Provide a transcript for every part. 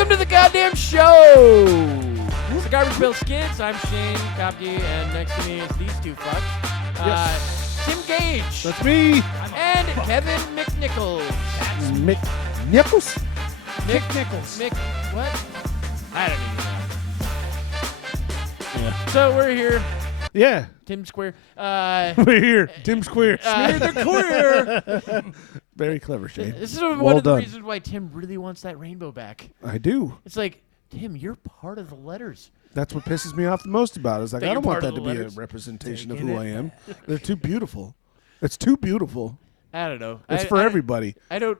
Welcome to the goddamn show. It's the Garbage Pail Skids. I'm Shane Kopke, and next to me is these two fucks. Yes. Tim Gage. That's me. And Kevin McNichols. Nichols? Nichols. Mick, what? I don't even know. Yeah. So we're here. Yeah. Tim Square. We're here. Tim's queer. the queer. Very clever, Shane. This is one Well of the done. reasons why Tim really wants that rainbow back. I do. It's like, Tim, you're part of the letters. That's what pisses me off the most about it. Is like, That I you're don't want part that of to the be a letters? representation of Taking who it. I am. They're too beautiful. It's too beautiful. I don't know. It's for everybody. I don't.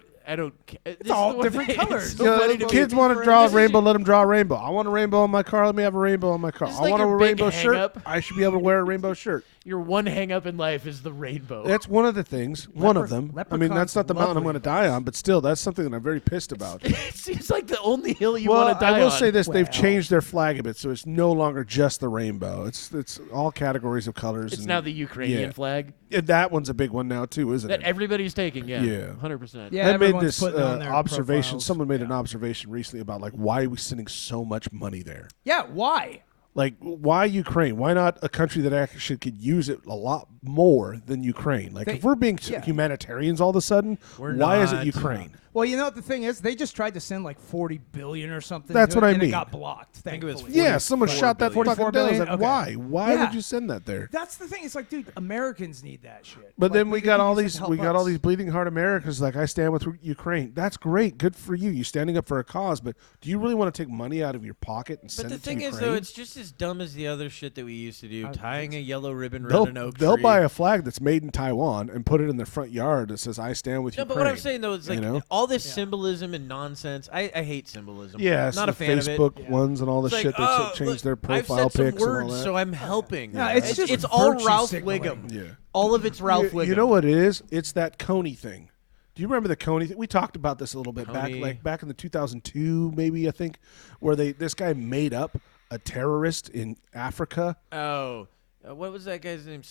It's all different colors. So funny to me. Kids want to draw a rainbow, let them draw a rainbow. I want a rainbow on my car, let me have a rainbow on my car. This is I like want a your big rainbow shirt, hang-up. I should be able to wear a rainbow shirt. Your one hang up in life is the rainbow. That's one of the things. One of them. I mean, that's leprechauns not the mountain I'm love going to die on, but still, that's something that I'm very pissed about. It seems like the only hill you Well, want to die on. I will say this: they've Well. changed their flag a bit, so it's no longer just the rainbow. It's all categories of colors. It's and now the Ukrainian yeah. flag and that one's a big one now too, isn't that it? everybody's taking. Yeah, Yeah. 100%. Yeah, I made everyone's this putting it on their observation. profiles. Someone made an observation recently about like why are we sending so much money there? Yeah, why? Like, why Ukraine? Why not a country that actually could use it a lot more than Ukraine? Like, They- if we're being yeah. humanitarians all of a sudden, We're why is it not. Ukraine? Well, you know what the thing is? They just tried to send like 40 billion or something. That's to what it, I and mean. It got blocked. think it was Thankfully. Yeah, someone shot that billion. fucking 44 down. I was billion? like, Okay. why? Why Yeah. would you send that there? That's the thing. It's like, dude, Americans need that shit. But Like, then we could got use all it to these help we got all us. these bleeding heart Americans like I stand with Ukraine. That's great, good for you. You standing up for a cause, but do you really want to take money out of your pocket and But send the it to thing is, Ukraine? though, it's just as dumb as the other shit that we used to do, I tying a yellow ribbon they'll around an oak they'll tree. buy a flag that's made in Taiwan and put it in their front yard that says I stand with No, Ukraine. but what I'm saying though is like you know? all this Yeah. symbolism and nonsense. I hate symbolism. Yeah, not so a the fan Facebook of it. Yeah. ones and all the It's shit like, they oh, change look, their profile I've said pics some and all words, that. so I'm helping. Yeah, it's just it's all virtue Ralph signaling. Wiggum. Yeah. All of it's Ralph Wiggum. You know what it is? It's that Coney thing. Do you remember the Coney thing? We talked about this a little bit Coney. back in the 2002 maybe I think, where this guy made up a terrorist in Africa. Oh, what was that guy's name?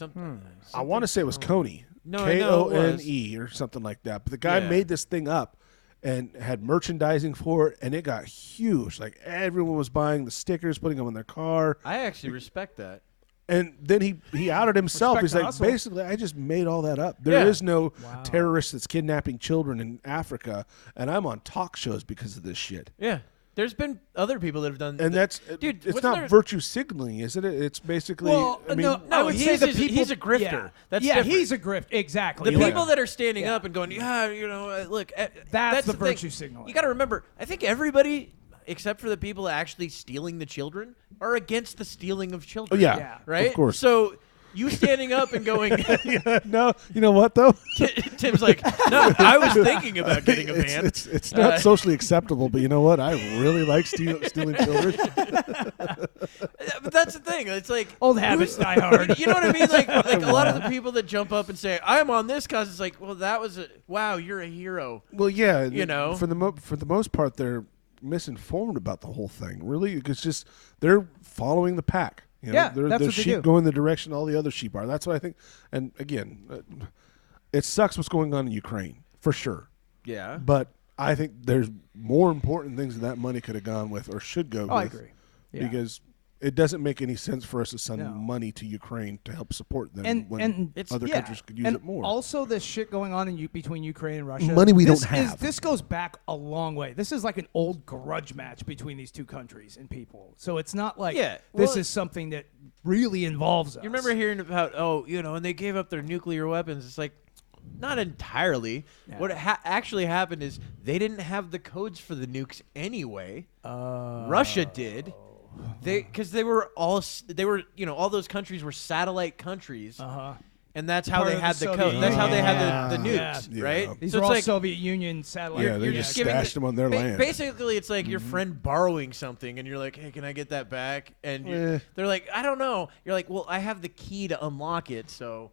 I want to say it was Coney. No, I know it was. Kone or something like that. But the guy Yeah. made this thing up and had merchandising for it, and it got huge. Like everyone was buying the stickers, putting them in their car. I actually respect that. And then he outed himself. Respect He's the like, hustle. basically, I just made all that up. There is Yeah. no Wow. terrorist that's kidnapping children in Africa, and I'm on talk shows because of this shit. Yeah, there's been other people that have done. And that's Dude, it's wasn't not there- virtue signaling, is it? It's basically. Well, I mean, no, I No, would he's say the just- people. he's a grifter. Yeah, That's yeah, different. he's a grift. Exactly. The Yeah. people that are standing Yeah. up and going, yeah, look, That's the thing. virtue signaling. You got to remember, I think everybody, except for the people actually stealing the children, are against the stealing of oh children. yeah, Yeah. Right? of course. So you standing up and going, No, you know what though? Tim's like, no, I was thinking about getting a It's- van. It's not socially acceptable, but you know what? I really like stealing children. But that's the thing. It's like Old habits die hard. You know what I mean? Like a lot of the people that jump up and say, "I'm on this cause," it's like, well, that was wow, you're a hero. Well, yeah, You know? for the most part, they're misinformed about the whole thing. Really, it's just they're following the pack. You know? Yeah, they're that's the what they sheep do. going the direction all the other sheep are. That's what I think. And again, it sucks what's going on in Ukraine for sure. Yeah. But I think there's more important things that money could have gone with or should go Oh, I with. agree. Yeah. Because it doesn't make any sense for us to send No. money to Ukraine to help support them And when it's other yeah. countries could use and it more. Also, the shit going on between Ukraine and Russia. Money we this don't is- have. This goes back a long way. This is like an old grudge match between these two countries and people. So it's not like Yeah, this well- is something that really involves us. You remember hearing about and they gave up their nuclear weapons. It's like not entirely. Yeah. What actually happened is they didn't have the codes for the nukes anyway. Russia did. Because they were all those countries were satellite countries. Uh-huh. And that's how Part they of had the the Soviet code. That's how they had the Union. nukes, Yeah. right? Yeah. These so are it's all like, Soviet Union satellite. Yeah, they you're just just giving stashed them on their land. Basically, it's like your friend borrowing something, and you're like, "Hey, can I get that back?" And they're like, "I don't know." You're like, "Well, I have the key to unlock it, so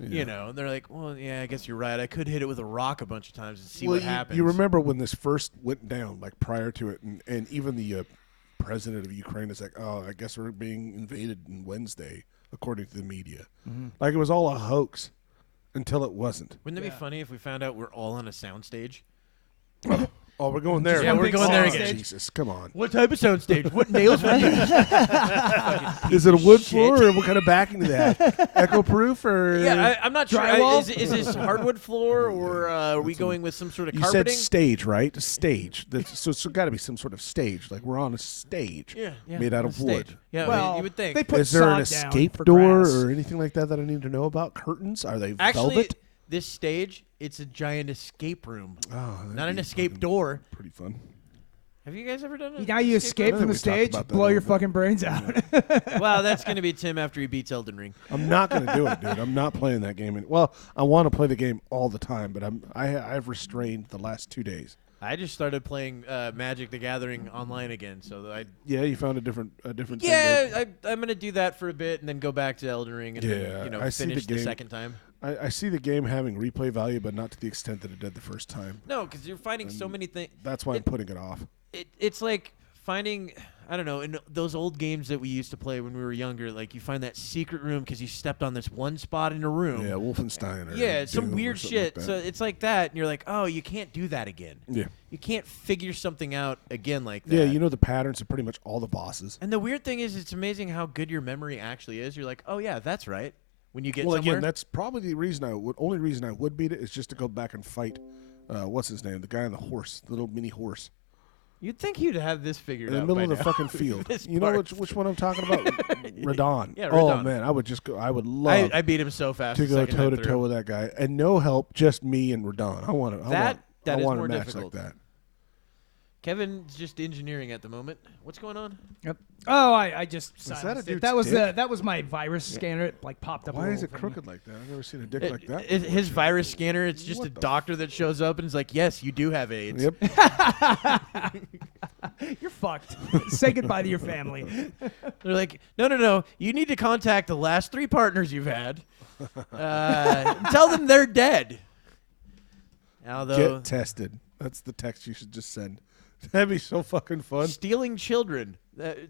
Yeah. And they're like, "Well, yeah, I guess you're right. I could hit it with a rock a bunch of times and see Well, what happens." You remember when this first went down, like prior to it, and even the president of Ukraine is like, "Oh, I guess we're being invaded on Wednesday," according to the media. Like it was all a hoax until it wasn't. Wouldn't it Yeah. be funny if we found out we're all on a soundstage? Oh, we're going there. Yeah, we're going there again. Jesus, come on. What type of soundstage? What nails would you use? Is it a wood floor or what kind of backing do they have? Echo proof or? Yeah, I'm not sure. Drywall? Is this hardwood floor or are we going with some sort of You carpeting? said stage, right? Stage. So it's got to be some sort of stage. Like we're on a stage made out of stage. wood. Yeah, Well, you would think. they put Is there an sod down escape for door grass. or anything like that I need to know about? Curtains? Are they Actually, velvet? this stage, it's a giant escape room, Oh, that'd not an be escape fucking door. Pretty fun. Have you guys ever done it? Now you escape I from think the we talked stage, about that blow a your little bit. fucking brains out. Wow, that's going to be Tim after he beats Elden Ring. I'm not going to do it, dude. I'm not playing that game. Well, I want to play the game all the time, but I've restrained the last 2 days. I just started playing Magic: The Gathering online again, so Yeah, you found a different thing. yeah, I'm going to do that for a bit and then go back to Elden Ring and Yeah, then, I see the finish the game. second time. I see the game having replay value, but not to the extent that it did the first time. No, because you're finding so many things. That's why I'm putting it off. It's like finding, I don't know, in those old games that we used to play when we were younger, like you find that secret room because you stepped on this one spot in a room. Yeah, Wolfenstein. Or Yeah, some Doom or weird something like shit. that. So it's like that, and you're like, oh, you can't do that again. Yeah. You can't figure something out again like that. Yeah, you know the patterns of pretty much all the bosses. And the weird thing is, it's amazing how good your memory actually is. You're like, oh yeah, that's right. When you get Well, somewhere. again, that's probably the reason only reason I would beat it is just to go back and fight. What's his name? The guy on the horse, the little mini horse, You'd think you'd have this figured in the out middle by of the now. fucking field. This You know part. which one I'm talking about? Radon. Yeah, Oh Radon. man, I would just go. I would love I beat him so fast. to the go second toe time to through. toe with that guy, and no help, just me and Radon. I want to. That I is want more a match difficult. like that. Kevin's just engineering at the moment. What's going on? Yep. Oh, I just that a silenced it. dude's That was dick? that was my virus scanner. It like popped up. a Why is little it thing. crooked like that? I've never seen a dick like that. His virus scanner, it's just What a the doctor that shows up and is like, yes, you do have AIDS. Yep. You're fucked. Say goodbye to your family. They're like, no, you need to contact the last 3 partners you've had. Tell them they're dead. Although Get tested. That's the text you should just send. That'd be so fucking fun. stealing children.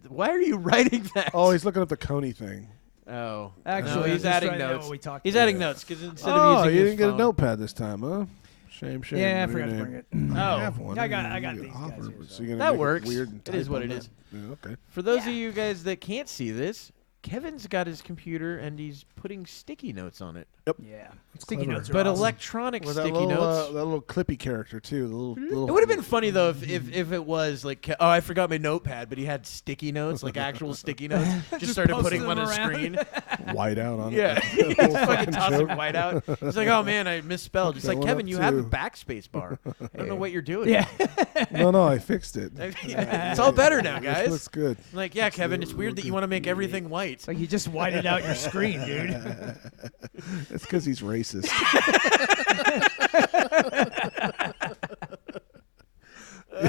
Why are you writing that? Oh, he's looking up the Coney thing. Oh, Actually, no, he's just adding trying to know notes. what we talked He's about. adding notes because instead Oh, of using you his didn't get a phone- notepad this time, huh? Shame. Yeah, I Maybe forgot to they- bring it. I Oh. have one. I got You these offer, guys here, but so. so you're gonna That make works. Weird and It is type what on it that? is. Yeah, okay. For those of you guys that can't see this, Kevin's got his computer and he's putting sticky notes on it. Yeah. Sticky clever. notes are But awesome. electronic With sticky that little, notes. that little clippy character too. The little It would have been funny though if it was like, oh, I forgot my notepad, but he had sticky notes, like actual sticky notes. Just started posted putting them on them his around. screen. white out on Yeah, it. he's Little fucking tossing joke. white out. He's like, oh man, I misspelled. It's That like, one Kevin, up you have the too. backspace bar. I don't know what you're doing. Yeah. No, I fixed it. It's all better now, This guys. looks good. I'm like, yeah, Kevin, it's weird that you want to make everything white. It's like you just whited out your screen, dude. It's because he's racist.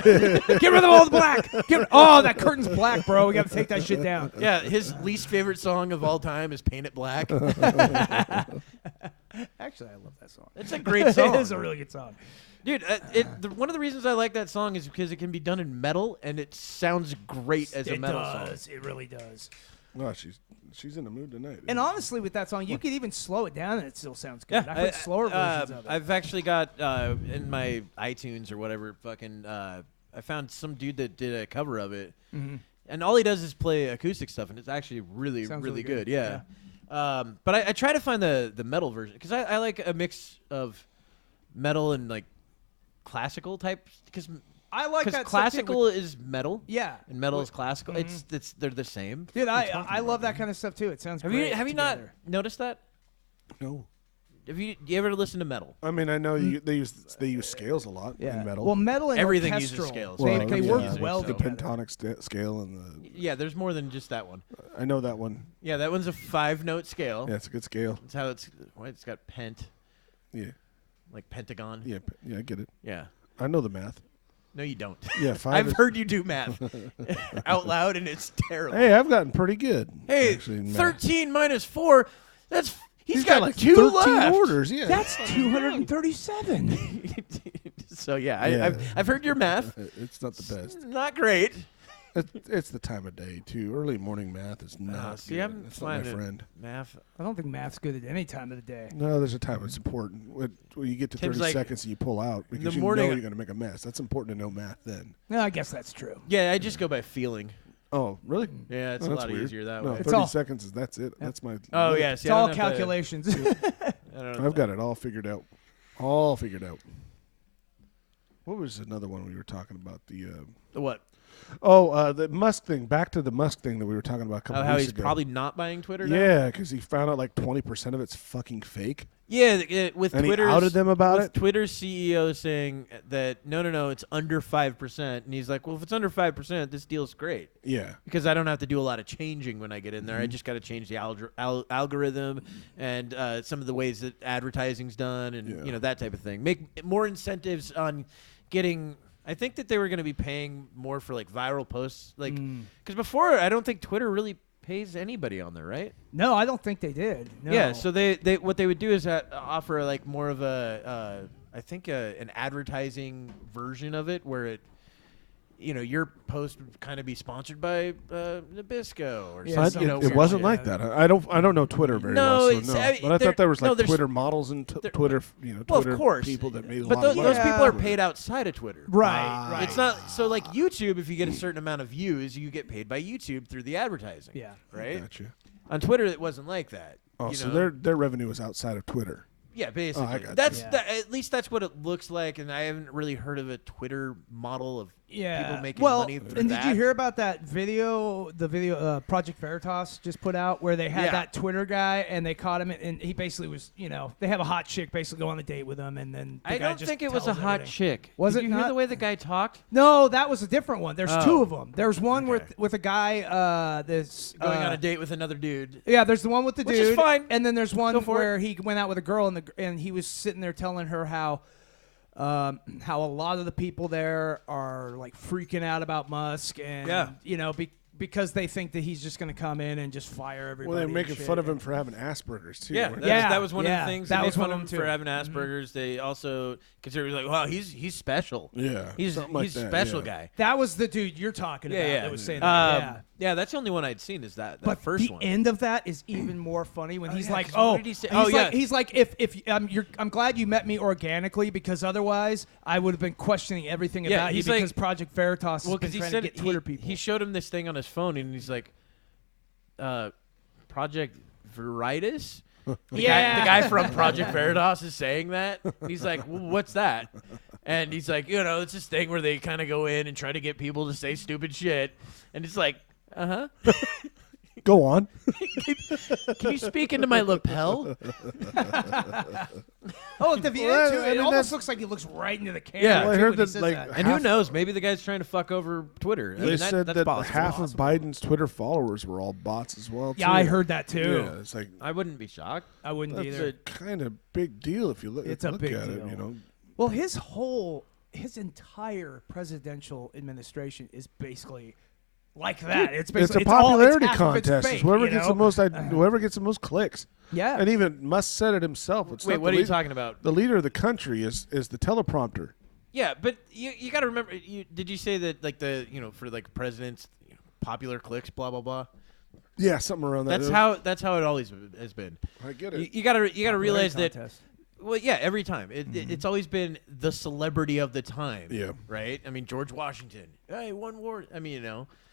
Get rid of all the black. Oh, that curtain's black, bro. We got to take that shit down. Yeah, his least favorite song of all time is "Paint It Black." Actually, I love that song. It's a great song. It is a really good song. Dude, one of the reasons I like that song is because it can be done in metal and it sounds great as a It metal does. song. It really does. Oh, she's in the mood tonight. And honestly, with that song, you could even slow it down and it still sounds Yeah, good. I heard slower versions of it. I've actually got in my iTunes or whatever, fucking. I found some dude that did a cover of it, and all he does is play acoustic stuff, and it's actually really, Sounds really really good. good. Yeah. But I try to find the metal version because I like a mix of metal and like classical type because I like that stuff, too, classical is metal. Yeah. And metal is classical. It's they're the same. Dude, I love that kind of stuff too. It sounds Have great. you not together. noticed that? No. Have you ever listened to metal? I mean, I know they use scales a lot in metal. Well, metal and Everything uses orchestral, scales. They, Well, they yeah, work the well The together. pentonic scale and the. Yeah, there's more than just that one. I know that one. Yeah, that one's a 5-note scale. Yeah, it's a good scale. That's how it's got pent, Yeah. like pentagon. Yeah. I get it. Yeah. I know the math. No, you don't. Yeah, 5. I've is- heard you do math out loud, and it's terrible. Hey, I've gotten pretty good. Hey, actually, in math. 13 minus 4, that's... He's got like 2 13 left. orders. Yeah. That's 237. So, yeah, Yeah. I've heard your math. It's not the best. Not great. It's the time of day too. Early morning math is not. See, good. I'm It's not my finding friend. math. I don't think math's good at any time of the day. No, there's a time it's important. When you get to Tim's 30 like, seconds and you pull out because you morning- know you're going to make a mess. That's important to know math then. No, I guess that's true. Yeah, I just go by feeling. Oh, really? Yeah, it's Oh, a that's lot weird. easier that No, way. It's 30 all- seconds is that's it. That's my. Oh limit. yeah, It's see, I all don't have to- calculations. I don't know I've got it all figured out. All figured out. What was another one we were talking about? the what? The Musk thing. Back to the Musk thing that we were talking about a couple How weeks he's ago. probably not buying Twitter now? Yeah, because he found out like 20% of it's fucking fake. Yeah, with And he Twitter's outed them about with it? Twitter's CEO saying that no, it's under 5%, and he's like, well, if it's under 5%, this deal's great Yeah. because I don't have to do a lot of changing when I get in there. Mm-hmm. I just got to change the algorithm and some of the ways that advertising's done, and Yeah. that type of thing. Make more incentives on getting. I think that they were going to be paying more for like viral posts, like because before I don't think Twitter really pays anybody on there, right? No, I don't think they did. No. Yeah, so they what they would do is offer like more of a I think an advertising version of it where it your post would kind of be sponsored by Nabisco or Yeah, something. some- It weird wasn't shit. like that. I don't know Twitter very No, well, it's- so no. I mean, But I there- thought there was no, like there's- Twitter models and there- Twitter, Well, Twitter of course, people that made a but lot of money. those people Yeah. are paid outside of Twitter. Right. It's not so like YouTube. If you get a certain amount of views, you get paid by YouTube through the advertising. Yeah. right. Gotcha. On Twitter, it wasn't like that. Oh, you so know? their revenue was outside of Twitter. Yeah, basically. got you. That's Yeah. at least that's what it looks like, and I haven't really heard of a Twitter model of Yeah. people making well, money through and that. did you hear about that video? The video Project Veritas just put out where they had Yeah. that Twitter guy and they caught him and he basically was, they have a hot chick basically go on a date with him and then the I guy don't just think it was a tells hot everything. chick. Was Did it you hear not? the way the guy talked? No, that was a different one. There's Oh. two of them. There's one Okay. with a guy this Going on a date with another dude. Yeah, there's the one with the Which dude, is fine. and then there's one Go for where he went out with a girl, and he was sitting there telling her how a lot of the people there are like freaking out about Musk, and Yeah. because they think that he's just going to come in and just fire everybody. Well, they're and making shit, fun of him and- for having Asperger's too. Yeah, weren't that, they? Yeah, that was one of yeah, the things. that They made was fun one of of him them for too. having Asperger's. They also consider like, wow, he's special. Yeah, He's something like he's that, special yeah. guy. That was the dude you're talking about. Yeah. That was saying that. Um, yeah, that's the only one I'd seen is that But first the one. end of that is even more funny when he's yeah, like, 'cause what "Oh, did he say? he's Oh, like, yeah. he's like, if I'm glad you met me organically because otherwise I would have been questioning everything Yeah, about you he's like- because Project Veritas Well, has been because he trying said to get Twitter people." he showed him this thing on his phone, and he's like, Project Veritas? The guy from Project Veritas is saying that. He's like, well, what's that? And he's like, it's this thing where they kind of go in and try to get people to say stupid shit. And it's like, uh-huh. Go on. Can you speak into my lapel? Oh, at the end Well, too, I it mean, almost that's- looks like he looks right into the camera. Yeah. too, Well, I heard when he that, says like, that. And who knows? Maybe the guy's trying to fuck over Twitter. I They mean, said that's that possible. half of Biden's Twitter followers were all bots as well. Yeah, too. I heard that too. Yeah, it's like I wouldn't be shocked. I wouldn't that's either. a kind of big deal if you look. It's a look big at deal. it. Well, his entire presidential administration is basically like that. It's It's basically a all- popularity half of it's contest. fake, It's whoever you gets know? the most. Whoever gets the most clicks. Yeah. And even Musk said it himself. It's Wait, not what the are you leader- talking about? The leader of the country is the teleprompter. Yeah, but you got to remember. Did you say that like for like presidents, popular clicks, blah blah blah? Yeah, something around that. That's how it always has been. I get it. You gotta realize that. Contest. Well, yeah, every time it's always been the celebrity of the time. Yeah. Right. I mean, George Washington. Hey, one war. I mean,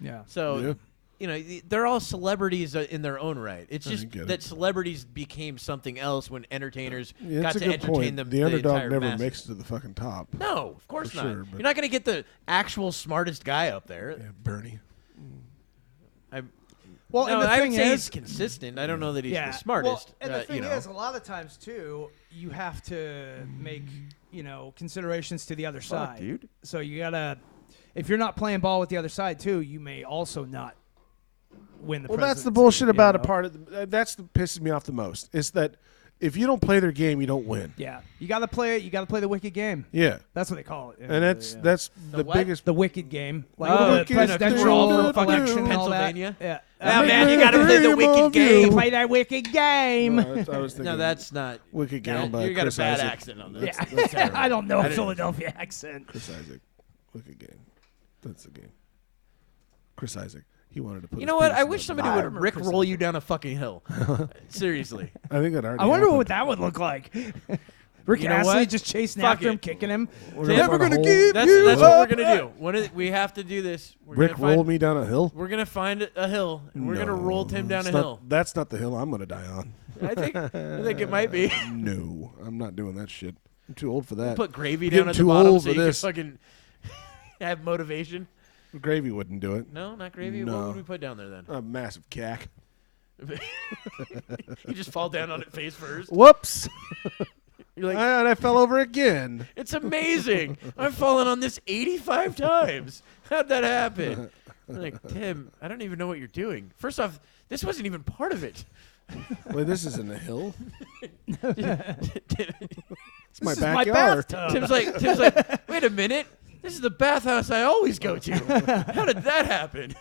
Yeah. So. Yeah. They're all celebrities in their own right. It's just get that it. celebrities became something else when entertainers Yeah, got it's to a good entertain point. them. The underdog entire never masses. makes it to the fucking top. No, of course For not. sure, but- You're not going to get the actual smartest guy up there. Yeah, Bernie. Well, No, and the I thing would say is, he's consistent. I don't know that he's yeah. the smartest. Well, and the thing you know. is, a lot of times too, you have to make considerations to the other side. dude. So you gotta, if you're not playing ball with the other side too, you may also not win the. Well, that's the presidency, bullshit you about a know? part of. That's the pisses me off the most. Is that if you don't play their game, you don't win. Yeah, you gotta play it. You gotta play the wicked game. Yeah, That's what they call it. and that's The the what? biggest. the wicked game, like Oh, the wicked presidential thing to election, do. and all that. Pennsylvania? Yeah. Ah, Make man, me you got to play the dream wicked of game. you. Play that wicked game. No, I was thinking No, that's not. Wicked Game Yeah, by you got a Chris bad Isaac. accent on that. Yeah, That's terrible. I don't know I a didn't- Philadelphia accent. Chris Isaac. Wicked Game. That's the game. Chris Isaac. He wanted to put. You his know what? penis I in wish that somebody movie. would Rick roll you down a fucking hill. Seriously. I think that already. I wonder happened. what that would look like. Rick You know Astley what? just chasing Fuck after him, it. kicking him. We're Never find a gonna hole. give That's you what we're up. gonna do. We have to do this. We're Rick gonna rolled me down a hill. We're gonna find a hill, and we're gonna No, roll Tim down a it's not- hill. That's not the hill I'm gonna die on. I think it might be. No, I'm not doing that shit. I'm too old for that. Put gravy Getting down at too the bottom old so for you this. can fucking have motivation. Gravy wouldn't do it. No, not gravy. What No. would we put down there then? A massive cack. You just fall down on it face first. Whoops! You're like, And I fell over again. it's amazing. I've fallen on this 85 times. How'd that happen? I'm like, Tim, I don't even know what you're doing. First off, this wasn't even part of it. Wait, this isn't a hill. It's my This is my backyard. bathtub. Tim's like, wait a minute. This is the bathhouse I always go to. How did that happen?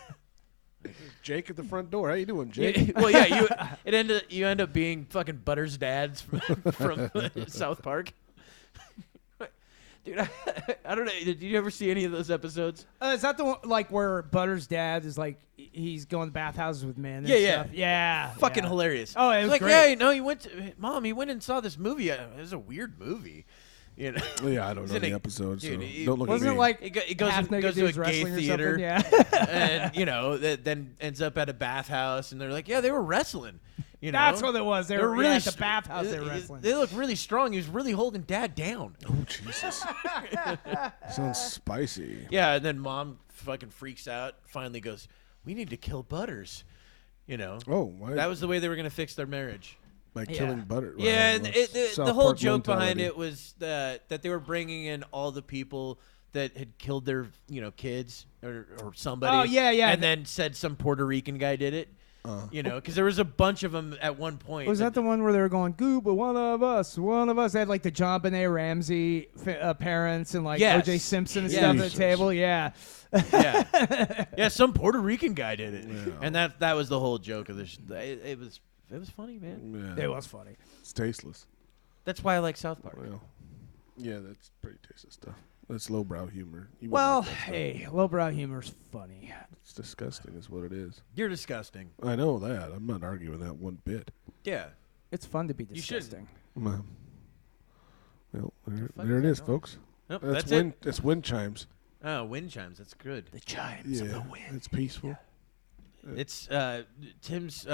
Jake at the front door. How you doing, Jake? Well, yeah, you end up being fucking Butter's dad's from South Park. Dude, I don't know. Did you ever see any of those episodes? Is that the one like where Butter's dad is like he's going to bathhouses with men? And Yeah, yeah. stuff? Yeah. Fucking yeah. hilarious. Oh, it It's was like, great. yeah, no, Mom, he went and saw this movie. It was a weird movie. You know, Yeah, I don't know Isn't the it- episodes, dude, so it don't look Wasn't at it me. like it goes half-naked to a dudes gay wrestling or theater, something? Yeah. and you know, then ends up at a bathhouse, and they're like, yeah, they were wrestling. You know, That's what it was. They were really really at the str- bathhouse. They were wrestling. They look really strong. He was really holding Dad down. Oh Jesus! Sounds spicy. Yeah, and then Mom fucking freaks out. Finally goes, "We need to kill Butters." You know, Oh, why? that was the way they were gonna fix their marriage. by Yeah. killing butter. Yeah, Well, and that's South the whole Park joke behind mentality. it was that they were bringing in all the people that had killed their kids or somebody. Oh, yeah, yeah. And then said some Puerto Rican guy did it. Uh, You know, because there was a bunch of them at one point. Was that the one where they were going, Gooba, one of us? They had like the John Benet Ramsey parents and like Yes. O.J. Simpson and Yeah. stuff at Jesus. the table. Yeah. yeah, some Puerto Rican guy did it, Yeah. and that was the whole joke of this. It was funny, man. yeah, It was funny. it's tasteless. That's why I like South Park. Well, yeah, that's pretty tasteless stuff. That's lowbrow humor. You wouldn't Well, like that stuff. hey, lowbrow humor's funny. It's disgusting, is what it is. You're disgusting. I know that. I'm not arguing that one bit. Yeah. It's fun to be You shouldn't. disgusting. Well, fuck there is it that is, noise? folks. Nope, That's that's wind. it. That's wind chimes. Oh, wind chimes. That's good. The chimes Yeah, of the wind. it's peaceful. It's Tim's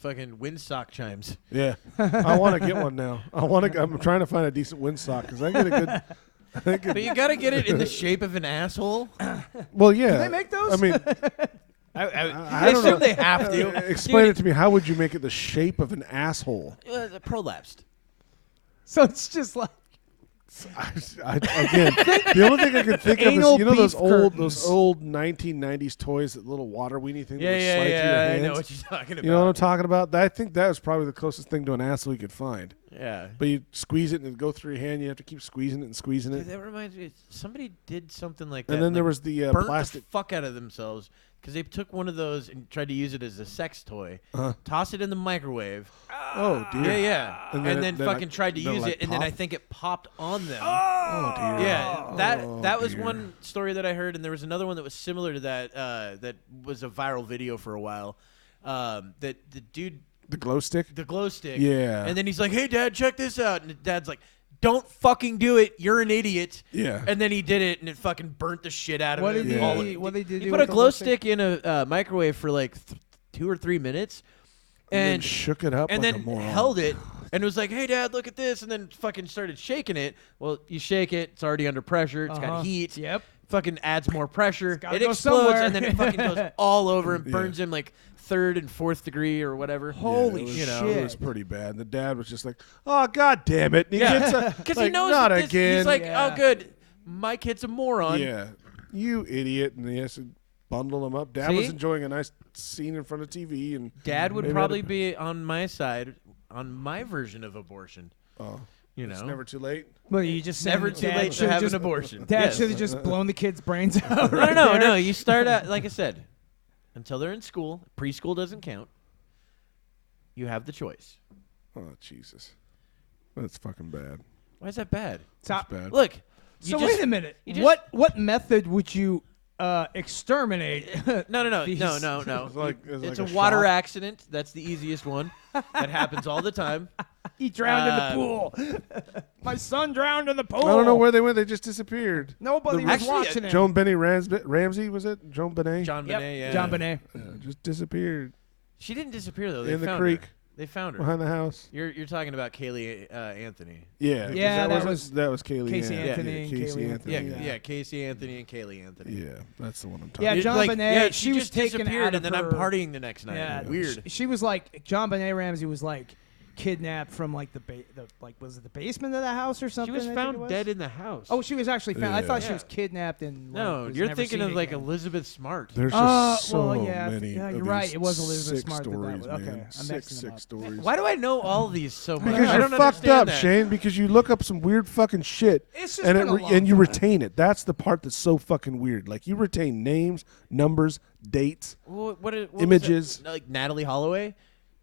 fucking windsock chimes. Yeah, I want to get one now. I'm trying to find a decent windsock because I get a good. But you gotta get it in the shape of an asshole. Well, yeah. they make those? I mean, I I don't assume know. they have to. Explain Dude, it to me. How would you make it the shape of an asshole? Prolapsed. So it's just like Again, the only thing I can think of is Anal those beef old curtains. 1990s toys, that little water weenie thing that Yeah, would yeah, slide through your yeah. I hands. know what you're talking about. You know what I'm talking about? I think that was probably the closest thing to an asshole you could find. Yeah. But you squeeze it and it go through your hand. You have to keep squeezing it and squeezing Dude, it. that reminds me. Somebody did something like that. And then there like, was the burnt plastic. the fuck out of themselves because they took one of those and tried to use it as a sex toy. Uh-huh. Toss it in the microwave. Oh dear. Yeah, yeah. And And then then, it- fucking tried to then it, use like, it, and then I popped? think it popped on them. Oh dear. Yeah, Oh, that was dear. one story that I heard, and there was another one that was similar to that. That was a viral video for a while. That the dude, The glow stick. the glow stick. Yeah. And then he's like, "Hey, Dad, check this out." And Dad's like, "Don't fucking do it. You're an idiot." Yeah. And then he did it, and it fucking burnt the shit out of what him. did Yeah. All he? What did he do? He put with a the glow lipstick? stick in a microwave for like 2 or 3 minutes, then and shook it up and like then a moron. held it and was like, "Hey, Dad, look at this," and then fucking started shaking it. Well, you shake it; it's already under pressure. It's Uh-huh. got heat. Yep. Fucking adds more pressure. gotta It go explodes, somewhere. and then it fucking goes all over and Yeah. burns him like 3rd and 4th degree or whatever. Yeah, Holy it was, you know, It was shit. pretty bad. The dad was just like, "Oh God damn it!" And he Yeah. gets Because like, he knows not that this, again. he's like, Yeah. "Oh, good, my kid's a moron." Yeah, you idiot! And he has to bundle him up. Dad was See? enjoying a nice scene in front of TV, and Dad would Maybe probably I'd- be on my side on my version of abortion. You know, it's never too late. Well, you just never said too Dad late to should've have just, an abortion. Dad Yes. should have just blown the kid's brains out. No, right no, there. no. You start out, like I said, until they're in school. Preschool doesn't count. You have the choice. Oh Jesus, that's fucking bad. Why is that bad? That's bad. Look. So you just, wait a minute. you just- What method would you exterminate. No. these- It's a like water shock. accident. That's the easiest one. That happens all the time. He drowned in the pool. My son drowned in the pool. I don't know where they went. They just disappeared. Nobody was Actually, watching it. Joan Benny Ramsey, was it? Joan Benet? John Yep, Bonet, yeah. John Bonet. Just disappeared She didn't disappear though. They in the found creek Her. They found her. behind the house. You're talking about Kaylee Anthony. Yeah. 'cause Yeah, that that was Kaylee Casey Ann- Anthony yeah, and Casey Kaylee Anthony. Yeah, Anthony. yeah, Casey Anthony and Kaylee Anthony. Yeah, that's the one I'm talking Yeah, about. John Like, Bonet. yeah, she was just taken disappeared, out and then of I'm her- partying the next night. Yeah, Weird. She was like John Bonet Ramsey was like kidnapped from like was it the basement of the house or She something? was I think found it was? dead in the house. Oh, she was actually found. I thought she Yeah. was kidnapped and no, was you're never thinking seen of like again. Elizabeth Smart. There's just so well, yeah, many. yeah, of you're right. these It was Elizabeth sick Smart that stories, died. Okay, man. I'm mixing them sick up. stories. Why do I know all these so much? Because I you're don't fucked understand up, that. Shane. Because you look up some weird fucking shit, It's just and been a long and you time. retain it. That's the part that's so fucking weird. Like you retain names, numbers, dates. What was it? Images. Like Natalie Holloway.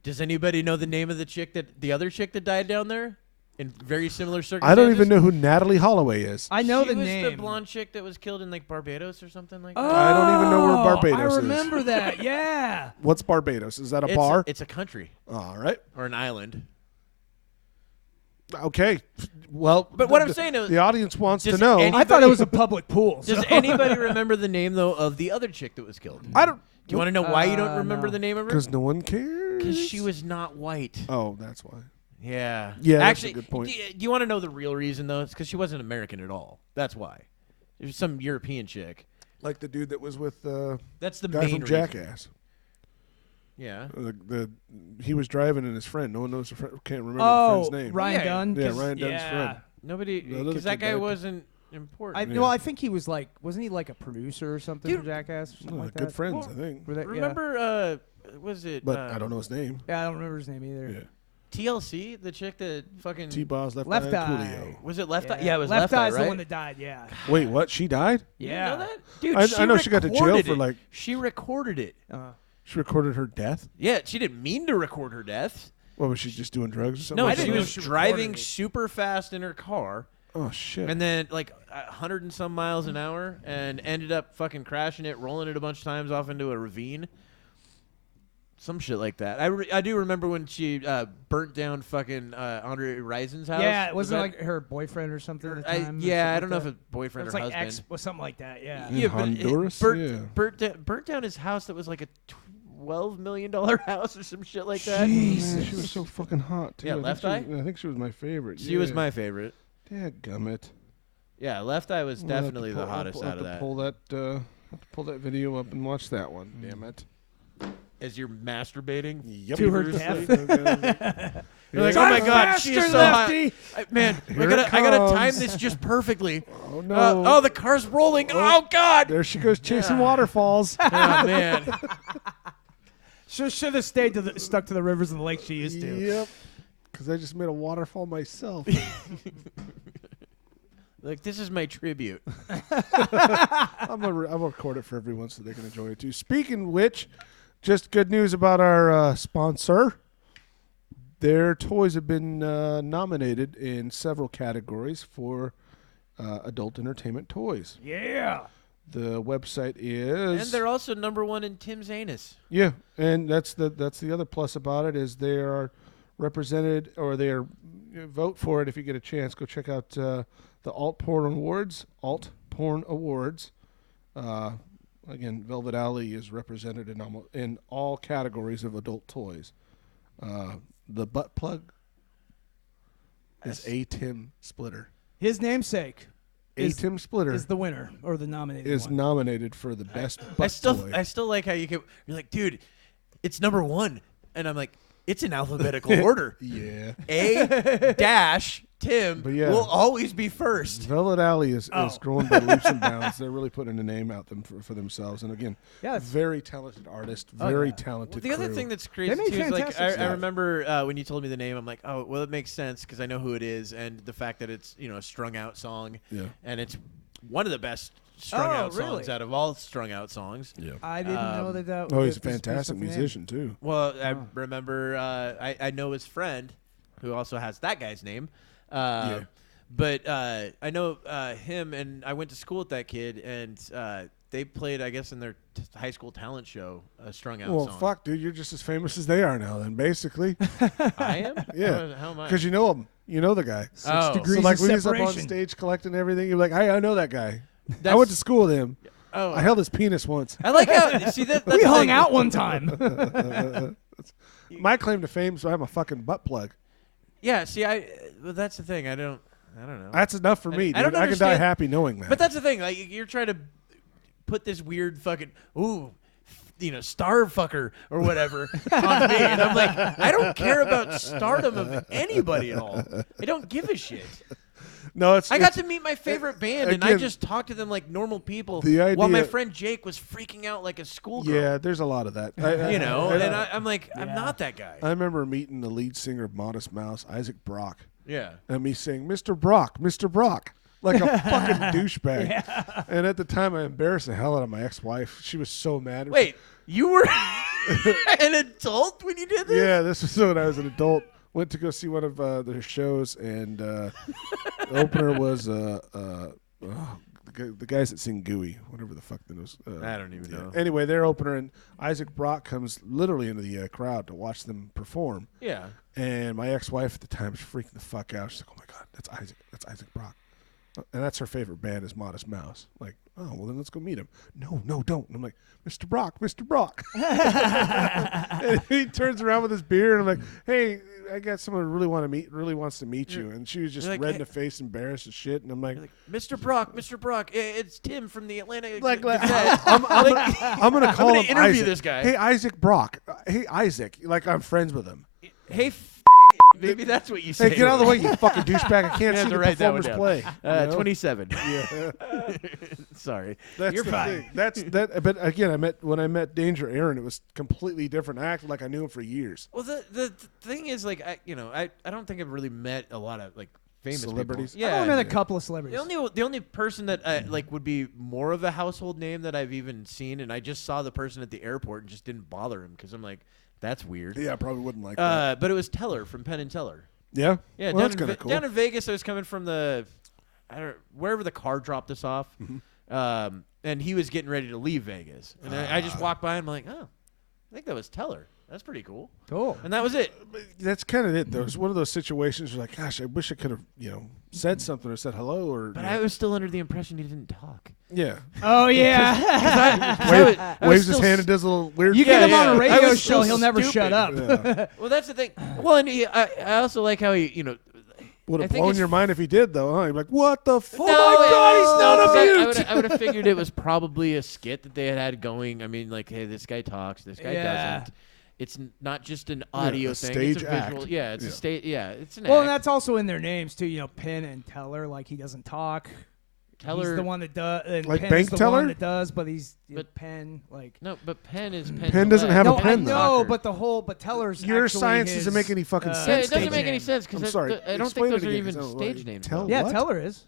Does anybody know the name of the other chick that died down there in very similar circumstances? I don't even know who Natalie Holloway is. I know she the was name. the blonde chick that was killed in like Barbados or something like that. I don't even know where Oh, Barbados I is. remember that. Yeah. What's Barbados? Is that a It's bar? It's a country All right. or an island. Okay. Well, But what I'm saying is, the audience wants to does know. I thought it was a public pool. does so- anybody remember the name though of the other chick that was killed? I don't. Do you want to know why you don't remember no. the name of her? Because no one cares. Because she was not white. Oh, that's why. Yeah. Yeah, that's a Actually, good point. Do you want to know the real reason though? It's because she wasn't American at all. That's why. It was some European chick. Like the dude that was with That's the guy main from reason. Jackass. Yeah. He was driving and his friend. No one knows. Can't remember the Oh, friend's name. Ryan Yeah. Dunn. Yeah, 'cause- Ryan Dunn's yeah. friend. Nobody, The other because that kid guy died. wasn't important. Yeah. Well, I think he was like, wasn't he like a producer or something Dude, for Jackass or something like that? Good friends, Well, I think. Were they- yeah. Remember, was it? But I don't know his name. Yeah, I don't remember his name either. Yeah. TLC, the chick that fucking T-Boss, Left Left Eye, Eye. Coolio. was it Left Eye? Yeah, it was Left Eye, Eye's right? the one that died. Yeah. Wait, what? She died? You Yeah. didn't know that? Dude, I know she got to jail recorded for it. like. She recorded it. She recorded her death. Yeah, she didn't mean to record her death. What was she just doing drugs or something? No, like I she didn't that? know was she driving recorded it. super fast in her car, Oh shit. and then like 100 and some miles an hour, and ended up fucking crashing it, rolling it a bunch of times off into a ravine. Some shit like that. I do remember when she burnt down fucking Andre Rison's house. Yeah, it Was wasn't that- like her boyfriend or something at the I, time. or yeah, I something don't know like if it's that. boyfriend It was or like husband. or something like that. Yeah. In Yeah, but it Honduras? burnt down his house that was like a $12 million house or some shit like that. Man, she was so fucking hot too. Yeah, I think Left she Eye? was- I think she was my favorite. She was my favorite. Dadgummit. Yeah, Left Eye was We'll have to definitely pull- the hottest I'll out of have that. to pull that. Have to pull that video up and watch that one. Damn it. As you're masturbating Yep. To her feverishly. death. You're like, Yeah. oh my god, she is Faster, so hot. Lefty! Man, Here it I gotta time comes. this just perfectly. Oh no. Oh, the car's rolling. Oh god. There she goes chasing Yeah. waterfalls. Oh man. Should have stuck to the rivers and the lakes she used to. Yep. Because I just made a waterfall myself. Like this is my tribute. I'm gonna record it for everyone so they can enjoy it too. Speaking of which, just good news about our sponsor. Their toys have been nominated in several categories for adult entertainment toys. Yeah. The website is And they're also #1 in Tim's anus. yeah, and that's the other plus about it is they are represented or they are vote for it if you get a chance. Go check out the Alt Porn Awards. Again, Velvet Alley is represented in all categories of adult toys. The butt plug is a Tim Splitter. His namesake A is, Tim Splitter is the winner or the nominated is one. nominated for the best butt toy. I still like how you're like, dude, it's #1, and I'm like, it's in alphabetical order. Yeah. A dash Tim But yeah. will always be first. Velvet Alley is Oh. growing by leaps and bounds. They're really putting a name out for themselves. And again, Yeah, it's- very talented artist, Oh, very yeah. talented The other crew. thing that's crazy make too is like fantastic I stuff. remember when you told me the name, I'm like, oh well, it makes sense because I know who it is, and the fact that it's a strung out song, Yeah. and it's one of the best strung out really? songs out of all strung out songs. Yeah. I didn't know that. Oh, he's a that this fantastic name. musician too. Well, I remember I know his friend, who also has that guy's name. But I know him, and I went to school with that kid, and they played, I guess, in their high school talent show, a strung out Well, song. fuck, dude, you're just as famous as they are now. Then basically, I am. Yeah. How am I? because you know him, you know the guy. Oh. degrees So like of when he's up on separation. stage collecting everything, you're like, I know that guy. I That's- went to school with him. Oh, I held his penis once. I like how. See that. That's We the hung thing. out one time. My claim to fame, so I'm a fucking butt plug. Yeah. See, well, that's the thing. I don't know. That's enough for me, dude. I don't I can die understand- happy knowing that. But that's the thing. Like you're trying to put this weird fucking star fucker or whatever on me, and I'm like, I don't care about stardom of anybody at all. I don't give a shit. no, it's I got to meet my favorite band, and I again, just talked to them like normal people. the while my idea- friend Jake was freaking out like a schoolgirl. Yeah, there's a lot of that. I'm like, I'm Yeah. not that guy. I remember meeting the lead singer of Modest Mouse, Isaac Brock, Yeah. and me saying, "Mr. Brock, Mr. Brock," like a fucking douchebag. And at the time, I embarrassed the hell out of my ex-wife. She was so mad. Wait, you were an adult when you did this? Yeah, this was when I was an adult. Went to go see one of their shows, and the opener was the guys that sing Gooey, whatever the fuck that was. I don't even know. Anyway, their opener, and Isaac Brock comes literally into the crowd to watch them perform. Yeah. And my ex-wife at the time was freaking the fuck out. She's like, "Oh my god, that's Isaac! That's Isaac Brock," and that's her favorite band is Modest Mouse. Like, oh well, then let's go meet him. No, don't. And I'm like, "Mr. Brock, Mr. Brock." And he turns around with his beer, and I'm like, "Hey, I got someone who really wants to meet you." And she was just You're like, red "Hey." in the face, embarrassed as shit. And I'm like, You're like, Mr. Brock, it's Tim from the Atlanta like, Gazette. I'm gonna call gonna him interview Isaac. this guy. Hey, Isaac Brock. Hey, Isaac. Like I'm friends with him. Hey, maybe that's what you Hey, say. get out of the way, you fucking douchebag! I can't You have see to the write that one performers down. play. You know? 27. Yeah. Sorry. That's You're the fine. thing. That's that. But again, when I met Danger Aaron, it was completely different. I acted like I knew him for years. Well, the thing is, like, I don't think I've really met a lot of like famous Celebrities? People. I Yeah. only met a couple of celebrities. The only person that like would be more of a household name that I've even seen, and I just saw the person at the airport and just didn't bother him because I'm like, that's weird. Yeah, I probably wouldn't like that. But it was Teller from Penn and Teller. Yeah. Yeah, Well, down, that's in kind of cool. down in Vegas, I was coming from wherever the car dropped us off, and he was getting ready to leave Vegas, and I just walked by, and I'm like, oh, I think that was Teller. That's pretty cool. Cool. And that was it. That's kind of it. There was one of those situations where, like, gosh, I wish I could have, said something or said hello or. But I was still under the impression he didn't talk. Yeah. Oh yeah. Waves his hand and does a little weird. You get him on a I radio was show, so he'll never stupid. shut up. Yeah. Well, that's the thing. Well, and I also like how he, Would I have think blown it's your mind if he did, though, huh? You'd be like, what the fuck? No, Oh my God, he's not a mute. I would have figured it was probably a skit that they had going. I mean, like, hey, this guy talks, this guy Yeah. doesn't. It's not just an audio a thing. stage It's a visual. act. Yeah, it's Yeah. a stage. Yeah, it's an Well, act. and that's also in their names too. Penn and Teller. Like he doesn't talk. Teller. He's the one that does. And Like Penn's bank the teller? one that does, but he's But- Penn. Like No, but Penn is Penn. Penn doesn't have a no, I pen, though. know, but but Teller's Your actually science his, doesn't make any fucking uh, sense. Yeah, it Stage doesn't make any name. sense I'm because sorry. I don't Explain think it those are again, even 'cause I don't stage like- names. Tell- though. Yeah, What? Teller is.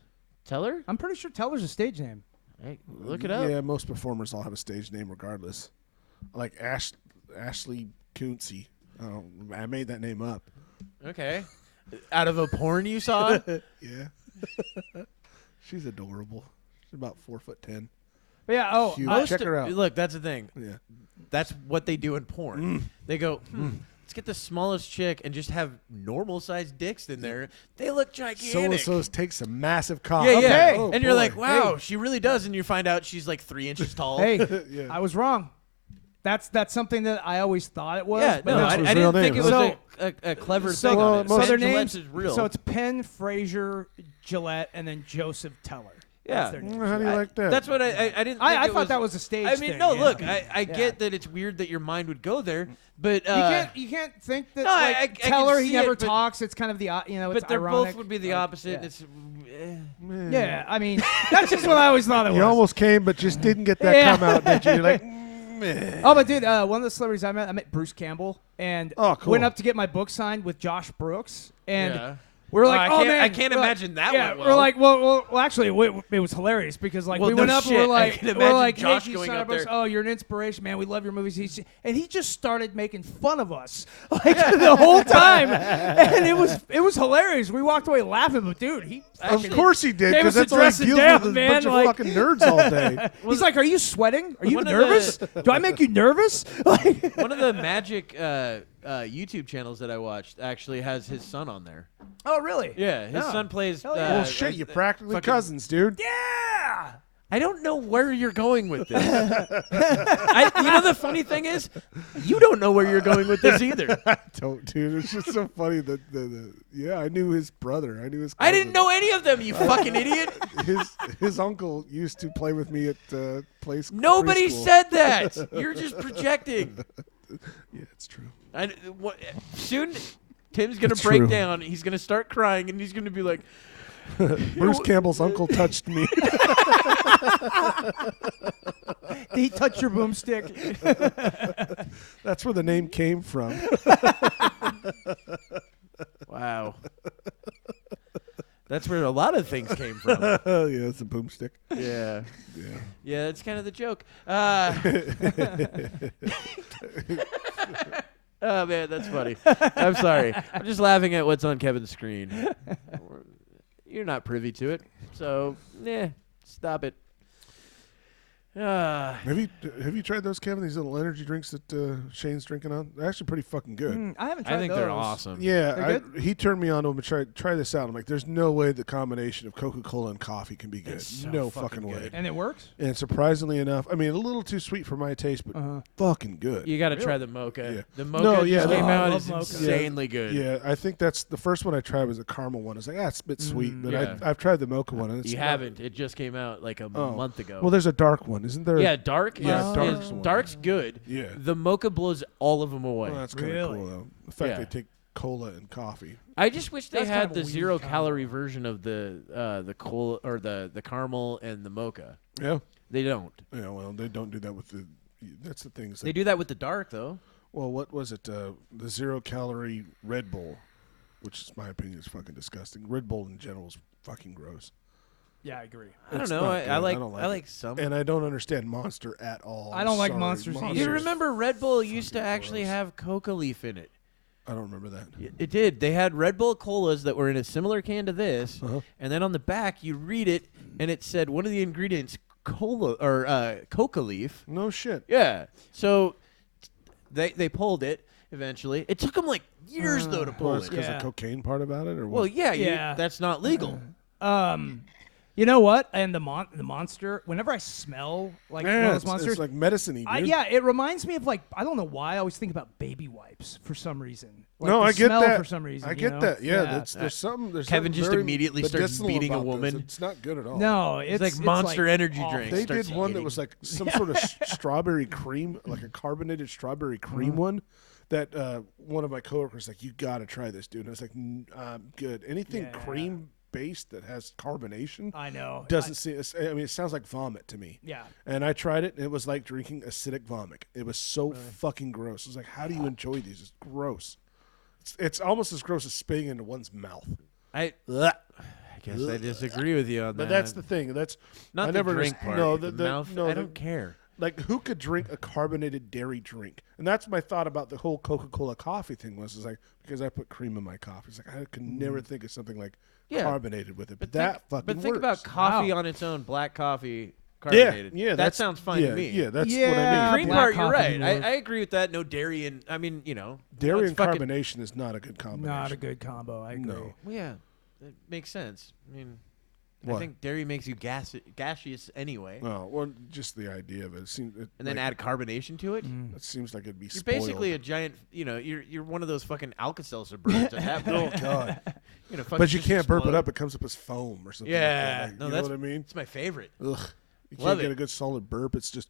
Teller? I'm pretty sure Teller's a stage name. Hey, look it up. Yeah, most performers all have a stage name regardless. Like Ashley Koontzy. Oh, I made that name up. Okay. Out of a porn you saw? Yeah. She's adorable. She's about 4'10". But yeah. Oh, Huge. Check her out. Look, that's the thing. Yeah. That's what they do in porn. They go, let's get the smallest chick and just have normal sized dicks in there. They look gigantic. So and so's takes a massive cock. Yeah, yeah. Okay. Oh, and you're boy. like, wow, she really does. And you find out she's like 3 inches tall. hey, Yeah. I was wrong. That's something that I always thought it was. Yeah, but no, that's I his didn't real think name, it was huh? a clever So, thing on it. so Penn their Gillette's names. is real. So it's Penn, Frazier, Gillette, and then Joseph Teller. Yeah. That's their names. How do you like that? That's what I didn't think I it thought that was a stage I mean, thing, no, yeah. look, I Yeah. get that it's weird that your mind would go there, but you can't think that no, like, I can Teller see he never it, but- talks. It's kind of the it's but they're ironic. both would be the Like, opposite. yeah. And it's Yeah, I mean that's just what I always thought it was. You almost came, but just didn't get that Yeah. come out, did you? You're like, meh. Oh, but dude, one of the celebrities I met Bruce Campbell, and Oh, cool. went up to get my book signed with Josh Brooks, and yeah. We're like, I oh can't- man, I can't we're like- imagine that yeah, went We're well. like, well, actually, it was hilarious because like Well, we no went up and shit. we're I like, can we're imagine like, Josh hey, going son up of a- there. oh, you're an inspiration, man. We love your movies. And he just started making fun of us like the whole time, and it was hilarious. We walked away laughing, but dude, he Of course he did, gave because us a that's all he dressing deals down, with is a man, bunch of like- fucking nerds all day. he's like, are you sweating? Are you One of nervous? Do I make you nervous? Like, One of the magic YouTube channels that I watched actually has his son on there. oh really? Yeah, his Oh. son plays. Hell yeah. Well, shit, you practically fucking- cousins, dude. Yeah. I don't know where you're going with this. You know the funny thing is, you don't know where you're going with this either. I don't, dude. It's just so funny that yeah, I knew his brother. I knew his. I didn't cousin. know any of them, you fucking idiot. His uncle used to play with me at place. Nobody preschool. said that. You're just projecting. Yeah, it's true. Soon, Tim's gonna It's break true. down. He's gonna start crying, and he's gonna be like, Bruce Campbell's uncle touched me. Did he touch your boomstick? That's where the name came from. "Wow." That's where a lot of things came from. Yeah, it's a boomstick. Yeah. Yeah. Yeah, that's kind of the joke. Oh, man, that's funny. I'm sorry. I'm just laughing at what's on Kevin's screen. You're not privy to it, so, stop it. Have you tried those, Kevin? These little energy drinks that Shane's drinking on? They're actually pretty fucking good. I haven't tried I think those. they're awesome. Yeah, They're he turned me on to them and try this out. I'm like, there's no way the combination of Coca-Cola and coffee can be good. It's so no fucking fucking way. good. And it works? And surprisingly enough, I mean, a little too sweet for my taste, but fucking good. You got to try the mocha. Yeah. The mocha No, yeah, just came I out. love It's mocha. insanely good. Yeah, I think that's the first one I tried was a caramel one. I was like, it's a bit sweet, but Yeah. I've tried the mocha one. And it's You not- haven't. It just came out like a Oh. month ago. Well, there's a dark one, isn't there? yeah, dark. Yeah, dark's the one. Dark's good. Yeah. The mocha blows all of them away. Well, that's kind of Really? cool though. The fact Yeah. they take cola and coffee. I just wish they That's kind had of a the weird 0 combo. calorie version of the cola or the caramel and the mocha. Yeah. They don't. Yeah. Well, they don't do that with the. That's the thing. They do that with the dark though. Well, what was it? The 0 calorie Red Bull, which is my opinion is fucking disgusting. Red Bull in general is fucking gross. Yeah, I agree. I don't It's know. not I good. like don't I like it. some. And I don't understand Monster at all. I don't like Sorry, Monsters either. You Monsters. remember Red Bull used to fucking actually gross. have coca leaf in it. I don't remember that. It did. They had Red Bull colas that were in a similar can to this, Uh-huh. and then on the back you read it, and it said one of the ingredients cola or coca leaf. No shit. Yeah. So they pulled it eventually. It took them like years though to Well, pull it's it. because Yeah. the cocaine part about it, or Well, what? yeah, Yeah. that's not legal. You know what? And the monster. Whenever I smell like one of those it's monsters, like medicine-y, dude. yeah, it reminds me of like I don't know why I always think about baby wipes for some reason. Like No, the I get smell that. for some reason. I you get know? that. Yeah, there's Kevin something just very immediately starts medicinal beating a about this. woman. It's not good at all. No, It's it's like Monster like Energy awful. drink. They starts did one that hitting. was like some sort of strawberry cream, like a carbonated strawberry cream one. That one of my coworkers like, you got to try this, dude. And I was like, good. Anything Yeah. cream based that has carbonation I know. doesn't seem. I mean, it sounds like vomit to me. Yeah. And I tried it, and it was like drinking acidic vomit. It was so fucking gross. I was like, how do you enjoy these? It's gross. It's almost as gross as spitting into one's mouth. I guess I disagree with you on that. But that's the thing. That's not I the never drink underst- part. no, the the- mouth. no, I the- don't care. like, who could drink a carbonated dairy drink? And that's my thought about the whole Coca-Cola coffee thing was like, because I put cream in my coffee. It's like I could never think of something like Yeah. carbonated with it. But, But that think, fucking But think works. about coffee Wow. on its own, black coffee, Yeah, carbonated. yeah. That sounds fine yeah, to me. Yeah, that's what I Yeah, mean. Cream black part, you're coffee right. would I agree with that. No dairy and I mean, you know, Dairy it's and fucking- carbonation is not a good combination. Not a good combo. I agree. No. Well, yeah, it makes sense. I mean, I What? think dairy makes you gaseous anyway, Well, just the idea of it. It seems, and then like, add carbonation to it. it seems like it'd be You're spoiled. basically a giant. You know, you're one of those fucking Alka-Seltzer birds at that Oh, point. God. You know, fucking But you just can't burp it explode. up. It comes up as foam or something. Yeah, like that. Like, no, you know that's what I mean? It's my favorite. Ugh. You Love can't get it. a good solid burp. It's just,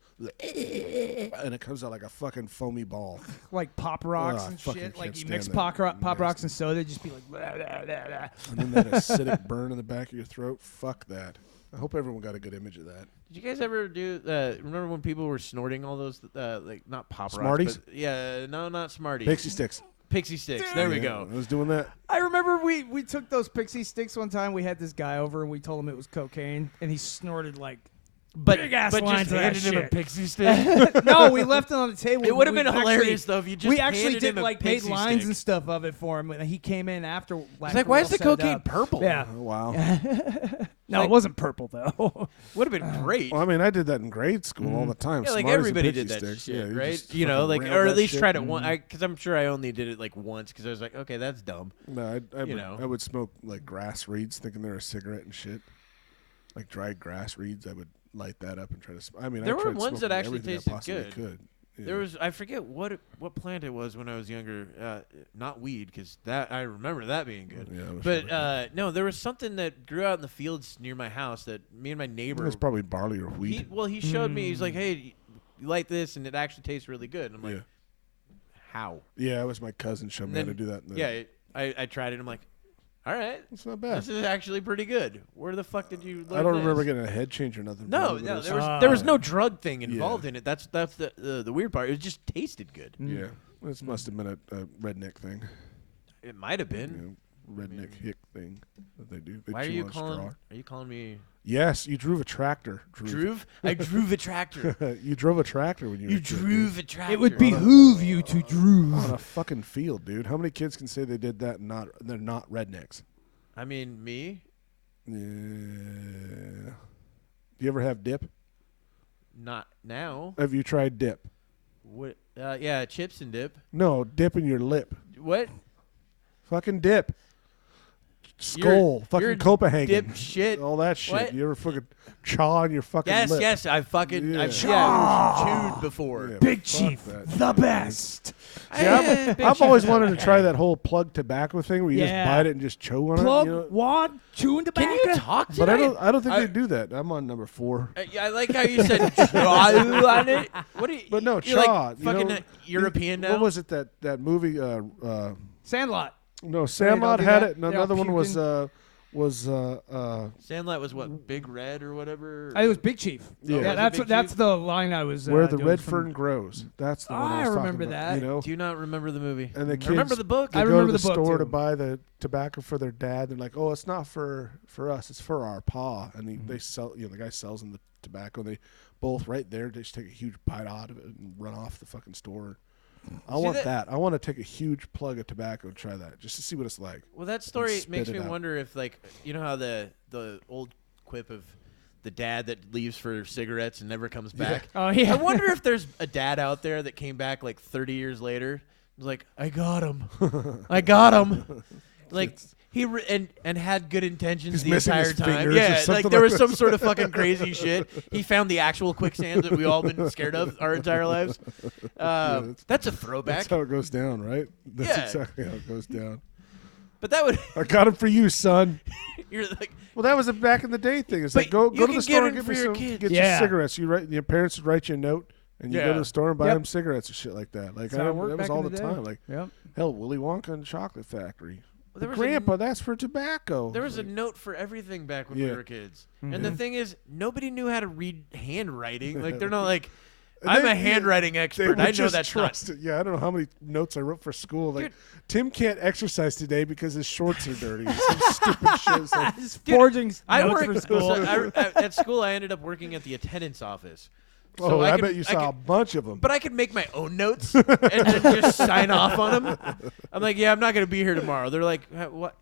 and it comes out like a fucking foamy ball. Like pop rocks Ugh, I and fucking shit. Like can't you stand mix that. pop rocks Nasty. and soda, just be like. Blah, blah, blah, blah. And then that acidic burn in the back of your throat. Fuck that. I hope everyone got a good image of that. Did you guys ever do? Remember when people were snorting all those, like not pop Smarties? rocks? But yeah, no, not Smarties. Pixie sticks. Pixie sticks. There we go. I was doing that. I remember we took those pixie sticks one time. We had this guy over and we told him it was cocaine, and he snorted like big ass but lines just of that handed him a shit. pixie stick. No, we left it on the table. It would have We been hilarious though if you just we actually handed did him a like made pixie lines stick. and stuff of it for him, and he came in after. It's like, why is the cocaine purple? Yeah. Oh, wow. No, Like- it wasn't purple though. Would have been great. Well, I mean, I did that in grade school all the time. Yeah, like Smarties and everybody did Pixie that sticks. shit, Yeah, right? just You know, fucking like, railed or at that least shit. tried it once. Because I'm sure I only did it like once. Because I was like, okay, that's dumb. No, you know. I would smoke like grass reeds, thinking they're a cigarette and shit. Like dried grass reeds, I would light that up and try to. I mean, There I were tried ones that smoking actually everything I tasted possibly good. Could. Yeah. There was, I forget what plant it was when I was younger. Not weed, because that I remember that being good. Yeah, I wish But I no, there was something that grew out in the fields near my house that me and my neighbor. It was probably barley or wheat. He showed me. He's like, hey, you like this, and it actually tastes really good. And I'm like, Yeah. how? Yeah, it was my cousin showed me how to then- do that. In the, Yeah, I tried it. I'm like, all right, it's not bad. this is actually pretty good. Where the fuck did you learn I don't this? remember getting a head change or nothing. No, from it, but no, it was- there was no drug thing involved Yeah. in it. That's the weird part. It just tasted good. Yeah, this must have been a redneck thing. It might have You been. know, redneck hick thing that they do. They Why are chew you on calling? straw. Are you calling me Yes, you drove a tractor. Druve? I drove a tractor. You drove a tractor when you were You a kid, dude. drove a tractor. It would behoove you to on droove. a fucking field, dude. How many kids can say they did that and they're not rednecks? I mean, me? Yeah. Do you ever have dip? Not now. Have you tried dip? What? Yeah, chips and dip. No, dip in your lip. What? Fucking dip. Skull. Fucking you're Copenhagen. Dip shit. All that shit. What? You ever fucking chaw on your fucking Yes, lip? yes. I fucking Yeah. I've chewed before. Yeah, Big fuck Chief, that the shit, dude. best. See, I've always wanted to try that whole plug tobacco thing where you Yeah. just bite it and just chew on Plug, it. You know? wad, chewing tobacco. Can you talk to But I me? don't think I- they do that. I'm on number 4. I like how you said "chaw" on it. What do you? But no, you're like chaw, you fucking know, European now. What was it that movie? Sandlot. No, Sandlot do had that. it. And They all another one was puking. Sandlot was what? Big Red or whatever. It was Big Chief. Yeah. Was it that's Big that's Chief? the line I was. Where the doing Red from- Fern Grows. That's the one I I was remember talking about. that. You know, Do you not remember the movie? and the I kids remember the book. they I go remember to the the book, store too. to buy the tobacco for their dad. They're like, "Oh, it's not for us. It's for our pa." And they sell. You know, the guy sells them the tobacco. And they both right there. They just take a huge bite out of it and run off the fucking store. I See want that- that. I want to take a huge plug of tobacco and try that just to see what it's like. Well, that story spit makes it me out. wonder if, like, you know how the old quip of the dad that leaves for cigarettes and never comes back. Oh yeah. I wonder if there's a dad out there that came back like 30 years later. Was like, I got him. I got him. Like and had good intentions He's the missing entire his time. fingers or Yeah, like something there like was that. some sort of fucking crazy shit. He found the actual quicksand that we all been scared of our entire lives. That's a throwback. That's how it goes down, right? That's Yeah. exactly how it goes down. But that would I got him for you, son. you're like Well, that was a back in the day thing. It's But like go you to can the get store it and get for me your some, kids. get Yeah. you cigarettes. Your parents would write you a note, and you go Yeah. to the store and buy Yep. them cigarettes and shit like that. Like That's how it worked that was back all in the the day. time. Like Yep. hell, Willy Wonka and the Chocolate Factory. there was Grandpa, that's for tobacco. There was a note for everything back when we Yeah. were kids. And the thing is, nobody knew how to read handwriting. Like, they're not like, And I'm they- a handwriting They expert. would I know just that's trust it. Yeah, I don't know how many notes I wrote for school. Like Dude. Tim can't exercise today because his shorts are dirty. Some stupid shit. It's like, Just Dude, forging I notes worked for school. at school. I ended up working at the attendance office. oh, So I could- bet you saw a bunch of them. But I could make my own notes and then just sign off on them. I'm like, yeah, I'm not going to be here tomorrow. They're like, what?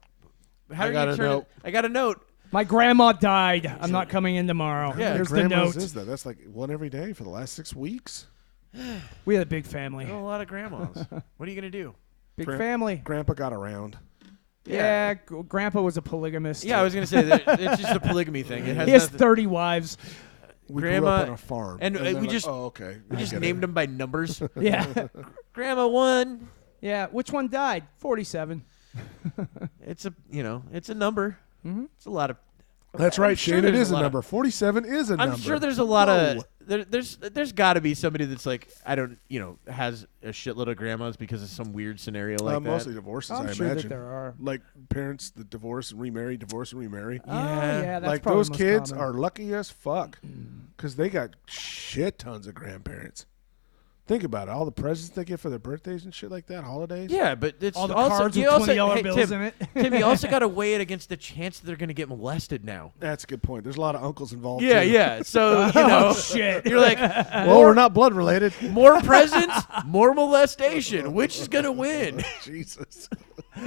How I do got you a turn it? note. I got a note. My grandma died. I'm not coming in tomorrow. Yeah. Here's the Grandma's note. is that? That's like one every day for the last 6 weeks. We had a big family. I know a lot of grandmas. What are you going to do? Big Gran- family. Grandpa got around. Yeah, Grandpa was a polygamist. Yeah, I was going to say that it's just a polygamy thing. It has He has nothing- 30 wives. We grew Grandma- up on a farm. and, they're we like, just- oh, okay. We I just get it. named them by numbers. Yeah. Grandma 1. Yeah. Which one died? 47. It's a number. Mhm. It's a lot of. That's I'm right, sure Shane. It there's is a lot of- number. 47 is a number. I'm sure there's a lot of Whoa. there's got to be somebody that's like has a shitload of grandmas because of some weird scenario like that. mostly divorces, I'm I sure imagine. that there are. Like parents that divorce and remarry, divorce and remarry. Oh, yeah, that's Like probably those the most kids common. are lucky as fuck because they got shit tons of grandparents. Think about it. All the presents they get for their birthdays and shit like that, holidays. Yeah, but it's All the also cards you with also, $20 hey, bills Tim, in it. Tim, you also got to weigh it against the chance that they're going to get molested now. That's a good point. There's a lot of uncles involved. Yeah, too. yeah. So you know, Oh, shit. you're like, Well, we're not blood related. more presents, more molestation. Which is going to win? Jesus.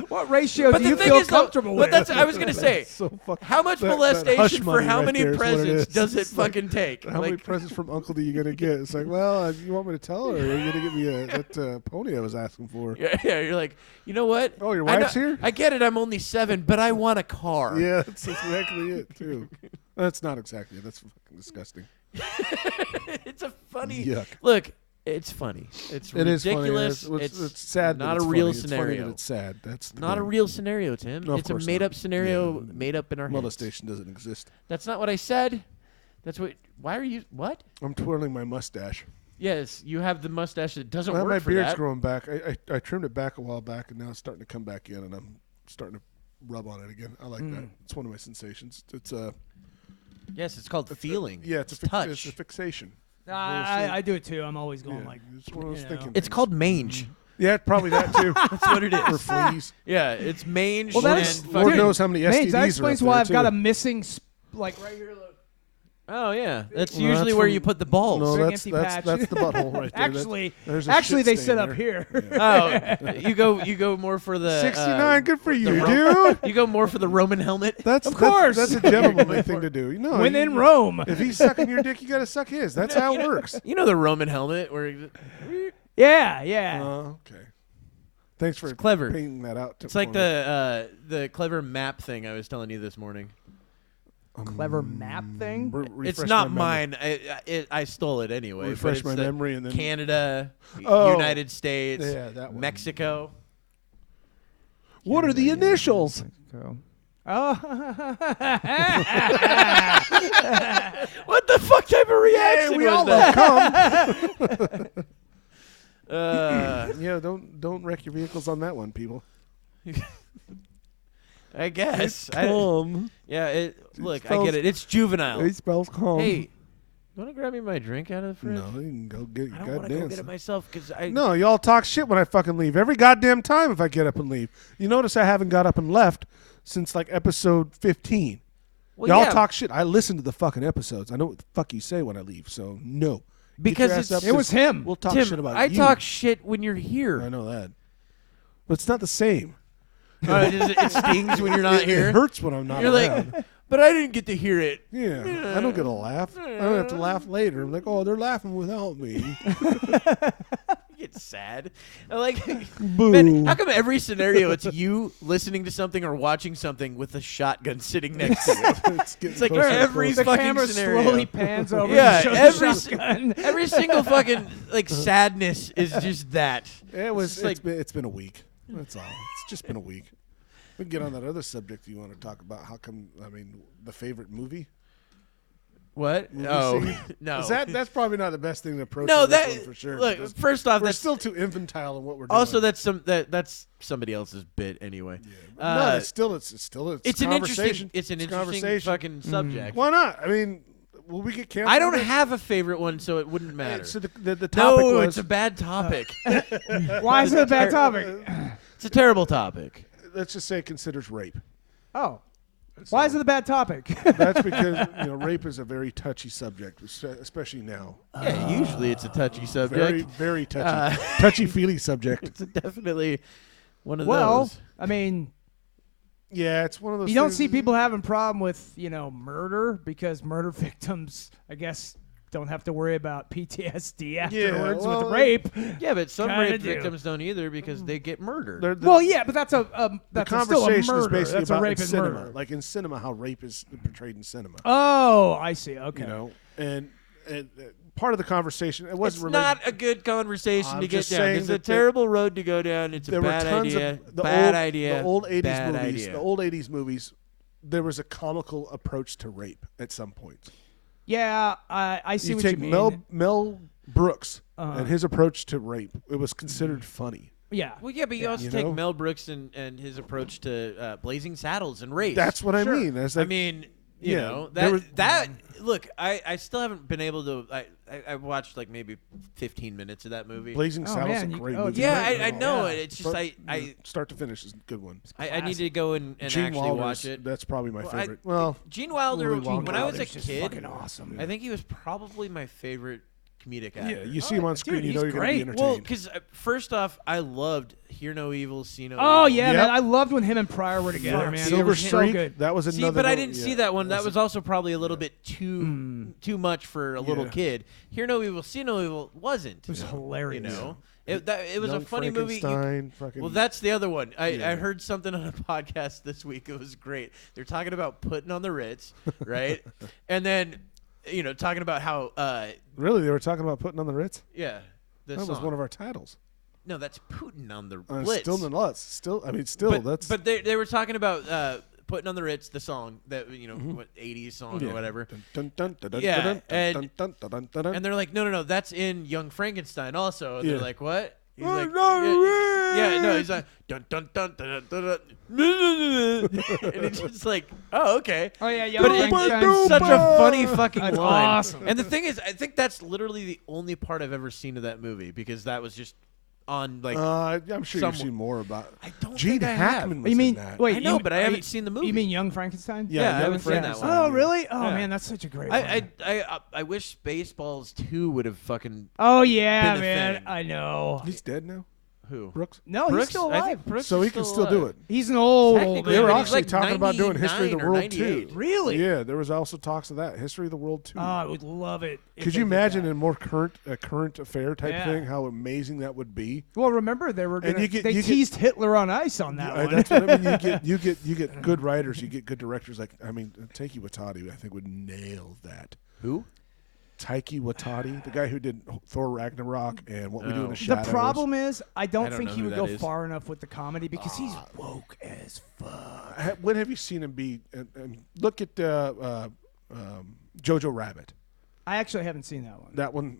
What ratio But do the you thing feel is, though, comfortable but with? that's I was going to say. So fuck- How much that hush molestation for money how right many there is what it presents is. does it It's like, fucking take? How many presents from Uncle are you gonna get? It's like, well, you want me to tell her, or are you gonna give me that pony I was asking for? Yeah, you're like, you know what? Oh, your I wife's know- here? I get it. I'm only 7, but I want a car. Yeah, that's exactly it too. That's not exactly it. That's fucking disgusting. It's a funny. Yuck. Look, it's funny. It's It is funny. ridiculous. It's sad. that not it's a real funny. It's funny scenario. that it's sad. That's the Not a point. real scenario, Tim. No, of It's a course made not. up scenario Yeah. made up in our heads. Molestation doesn't exist. That's not what I said. That's what. Why are you? What? I'm twirling my mustache. Yes, you have the mustache that doesn't Well, work my for beard's that. growing back. I trimmed it back a while back, and now it's starting to come back in, and I'm starting to rub on it again. I like that. It's one of my sensations. It's Yes, it's called feeling. yeah, it's a touch. It's a fixation. I do it too. I'm always going Yeah, like, it's one of those you know. thinking It's things. called mange. Yeah, probably that too. That's what it For is. fleas. Yeah, it's mange. Well, that and is- fucking- Lord knows how many STDs Mange, that are explains up why there, I've got too. a missing, like right here. Look. Oh yeah, that's Well, usually that's where from- you put the balls. No, Big that's empty patch. the butthole right there. Actually, There's a actually, shit they stain sit up there. here. Oh, you go more for the 69, good for you, Ro- dude. You go more for the Roman helmet. That's Of course. That's a gentlemanly thing to do. You know, When you- in Rome. if he's sucking your dick, you gotta suck his. That's how it works. You know the Roman helmet where Yeah, yeah. Okay. Thanks for It's clever. painting that out. it's like the clever map thing I was telling you this morning. Clever map thing. It's not mine. I stole it anyway. but Refresh it's my the memory and then Canada, Oh. United States, Yeah, that one. Mexico. What are the initials? Oh. What the fuck type of reaction we was all that? love Uh, Yeah, don't wreck your vehicles on that one, people. I guess. Calm. Yeah. Look, I spells- get it. It's juvenile. It spells calm. Hey, you want to grab me my drink out of the fridge? no, you can go get it. I don't want to go get it myself because I. No, y'all talk shit when I fucking leave. Every goddamn time if I get up and leave. You notice I haven't got up and left since like episode 15. Well, Y'all yeah, talk shit. I listen to the fucking episodes. I know what the fuck you say when I leave. So no. Get because your ass it's up, It was him. We'll talk Tim, shit about I you. talk shit when you're here. I know that. But it's not the same. It stings when you're not It here. hurts when I'm not You're around. like, but I didn't get to hear it. Yeah, I don't get a laugh. I don't have to laugh later. I'm like, oh, they're laughing without me. You get sad. I like, Boo. man, how come every scenario it's you listening to something or watching something with a shotgun sitting next to you? It's like closer and every closer. The fucking camera scenario. slowly pans over. Yeah, and shows every the si- shotgun. Every single fucking like sadness is just that. It was. It's like- It's been a week. That's all. It's just been a week. We can get on that other subject you want to talk about. How come? I mean, the favorite movie. What? Movie Oh scene? no. Is that's probably not the best thing to approach. no, on this that one for sure. look. because First off, we're that's still too infantile in what we're doing. also that's somebody else's bit anyway. Yeah. No, it's still It's an conversation. interesting conversation. fucking subject. Why not? I mean, will we get canceled? I don't for this? have a favorite one, so it wouldn't Hey, matter. so the topic No, was. it's a bad topic. Why is it a bad topic? It's a terrible topic. Let's just say it considers rape. Oh. Why is it a bad topic? That's because rape is a very touchy subject, especially now. Yeah, usually it's a touchy subject. Very, very touchy, Uh, touchy-feely subject. It's definitely one of Well, those. I mean, Yeah, it's one of those. you don't things- see people having problem with, murder because murder victims, I guess, don't have to worry about PTSD afterwards well, with rape. Yeah, but some Kinda rape do. victims don't either because they get murdered. Well, Yeah, but that's the still a conversation murder. is basically That's about a rape in and cinema, murder. like in cinema, how rape is portrayed in cinema. Oh, I see. Okay. And part of the conversation, it It's wasn't related. not a good conversation I'm to get just down. saying It's a that terrible road to go down. It's a There were bad tons idea. of the Bad old, idea. The old '80s bad movies. idea. The old '80s movies. There was a comical approach to rape at some point. Yeah, I see You what take you mean. Mel Brooks Uh-huh. and his approach to rape. It was considered funny. Yeah. Well, yeah, but you also You take know? Mel Brooks and his approach to Blazing Saddles and race. That's what I Sure. mean. That's I like, mean, You Yeah, know there that was- look. I still haven't been able to. I watched like maybe 15 minutes of that movie. Blazing Oh, Saddles man, a you- great oh, movie. it's Yeah, great. I know Yeah. it. It's just I start to finish is a good one. I need to go and Gene actually Wilder's, watch it. That's probably my Well, I- favorite. Well, Gene Wilder. Willy Wonka. When I was a Wilder's just kid, fucking awesome. I think he was probably my favorite comedic actor. yeah, you see him on dude, screen, you know he's you're going to be great. entertained. Well, because first off, I loved Hear No Evil, See No Oh Evil. yeah, Yep. man! I loved when him and Pryor were together, man. They Silver were so Streak, good. that was See, another. but I one- didn't yeah. see that one. That was also probably a little bit too much for a little Yeah. kid. Hear No Evil, See No Evil wasn't. It was hilarious. You know, it was Young a funny movie. Frankenstein, fucking- Well, that's the other one. I Yeah. heard something on a podcast this week. It was great. They're talking about putting on the Ritz, right? And then, talking about how, really, they were talking about putting on the Ritz. yeah, this That was song. one of our titles. No, that's Putin on the Blitz. Still nonetheless. Still, I mean, still but, that's. But they were talking about putting on the Ritz, the song that what 80s song or whatever. Dun, dun, dun, dun, Yeah, dun, dun, and- dun, dun, dun, dun, dun, dun. And they're like, no, that's in Young Frankenstein also. And Yeah. they're like, what? He's Oh, like, no, yeah, no, he's like, dun dun dun dun dun dun, dun. And it's just like, oh, okay. Oh yeah, yeah. But Frankenstein's it's such a funny fucking That's line. awesome. And the thing is, I think that's literally the only part I've ever seen of that movie because that was just on like. I'm sure some- you've seen more about. I don't Gene think I Hackman have. was You mean in that. wait? I know, you, but I are haven't you- seen the movie. You mean Young Frankenstein? Yeah, I Young haven't seen that Frankenstein, one. Oh yeah. really? Oh Yeah. man, that's such a great one. I wish Spaceballs 2 would have fucking Oh yeah, been a man. thing. I know. He's dead now, who? Brooks. No, he's still I alive. think Brooks So is he can still still do alive. it. He's an old Technically, They were but he's actually like talking about doing History of the 99 or World 98. too. Really? Yeah, there was also talks of that History of the World too. Oh, I would love it. if Could they you did imagine that. a more current affair type Yeah. thing? How amazing that would be. Well, remember they were And gonna, you get- they you get- teased Hitler on ice on that one. That's what I mean. You get good writers. You get good directors. Like Taiki Watati, I think would nail that. Who? Taiki Watati, the guy who did Thor Ragnarok and What We Do in Oh. the The Shadows. problem is, I don't, I don't think know he who would that go is. far enough with the comedy because he's woke as fuck. When have you seen him be? And look at Jojo Rabbit. I actually haven't seen that one. That one,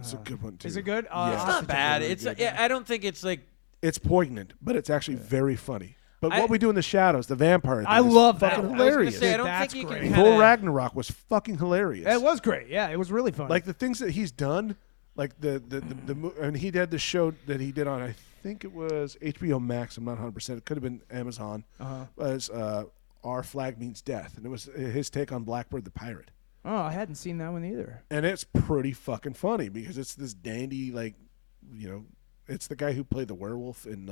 it's a good one too. Is it good? Yeah. I'll It's have not to check bad. it out. It's I don't think it's like It's poignant, but it's actually very funny. But I- What We Do in the Shadows, the vampire. I thing is love that fucking one. hilarious. I was gonna say, I don't That's think you great. can Thor kinda, Ragnarok was fucking hilarious. It was great. Yeah, it was really fun. Like the things that he's done, like and he had the show that he did on, I think it was HBO Max. I'm not 100%. It could have been Amazon. Was Our Flag Means Death, and it was his take on Blackbird the Pirate. oh, I hadn't seen that one either. And it's pretty fucking funny because it's this dandy, it's the guy who played the werewolf in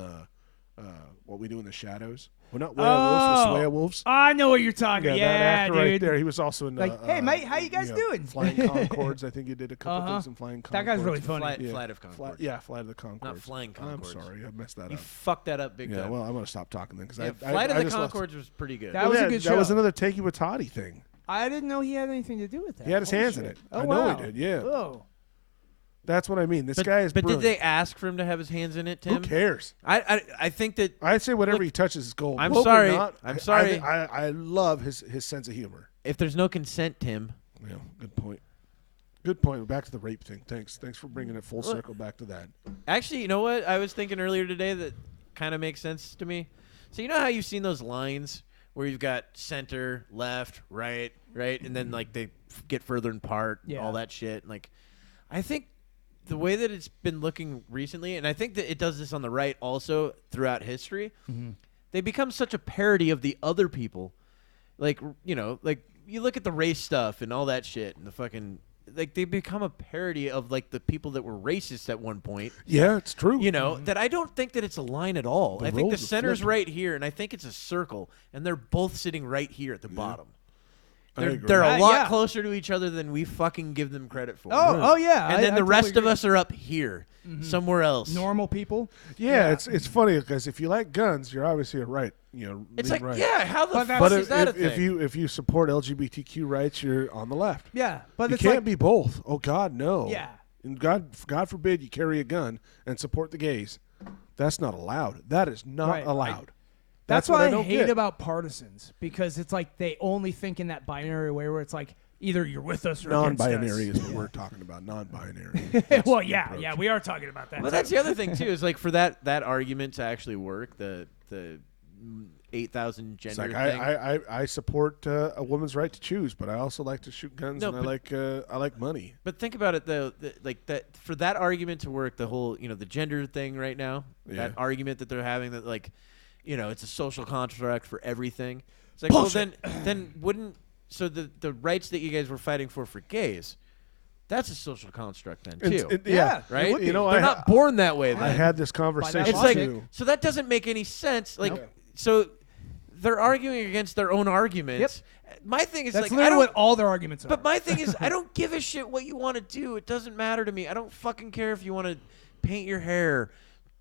What We Do in the Shadows. Well, not werewolves, Oh. we're werewolves. I know what you're talking. that Yeah, actor dude. right there. He was also in Like, hey, mate, how you guys doing? Flying Concords. I think he did a couple Uh-huh. things in Flying Concords. That guy's really funny. Flight of Conchords. Flight of the Concords. Flying Conchords. I'm sorry, I messed that You up. fucked that up big Yeah, time. well, I'm gonna stop talking then because Yeah, I Flight I of the just lost- Conchords was pretty good. That was a good That was show. another Taiki Watati thing. I didn't know he had anything to do with that. He had his Holy hands in shit. it. Oh, I know wow. he did. Yeah, Oh. that's what I mean. This but, guy is. but did brilliant. they ask for him to have his hands in it, Tim? Who cares? I think that I'd say whatever Look, he touches is gold. I'm Woke or sorry. not, I'm I- sorry. I love his sense of humor. if there's no consent, Tim, Yeah, good point. Good point. Back to the rape thing. Thanks for bringing it full Look. circle back to that. actually, you know what? I was thinking earlier today that kind of makes sense to me. So you know how you've seen those lines where you've got center, left, right, and then like they get further apart, Yeah. all that shit. Like, I think the way that it's been looking recently, and I think that it does this on the right also throughout history, they become such a parody of the other people. Like, like you look at the race stuff and all that shit and the fucking, like they become a parody of like the people that were racist at one point. Yeah, it's true. That I don't think that it's a line at all. The I think the roles are center's flipped. right here, and I think it's a circle, and they're both sitting right here at the bottom. I They're, agree. they're a lot Yeah. closer to each other than we fucking give them credit for. Oh yeah. and then I the rest totally of us are up here, somewhere else. normal people. Yeah, it's funny because if you like guns, you're obviously a right. It's lean like, right. yeah, how the But fuck that's- But is that a if thing? you support LGBTQ rights, you're on the left. Yeah, but You it's can't like be both. Oh God, no. Yeah. And God forbid you carry a gun and support the gays. That's not allowed. That is not Right. allowed. That's what what I don't hate get. about partisans because it's like they only think in that binary way where it's like either you're with us or against Non-binary us. is what we're talking about. Non-binary. Well, yeah, we are talking about that. Well, that's the other thing too. Is like for that argument to actually work, the 8,000 It's gender like thing. I support a woman's right to choose, but I also like to shoot guns, No, and I like money. But think about it though, like that for that argument to work, the whole the gender thing right now, that argument that they're having that like, it's a social construct for everything. It's like Bullshit. well then wouldn't the rights that you guys were fighting for gays, that's a social construct then too, Yeah, right? it would be. They're not born that way. I Then. had this conversation It's like too. so that doesn't make any sense. Like Nope. so, they're arguing against their own arguments. My thing is That's like I literally don't. what all their arguments are. But my thing is, I don't give a shit what you want to do. It doesn't matter to me. I don't fucking care if you want to paint your hair,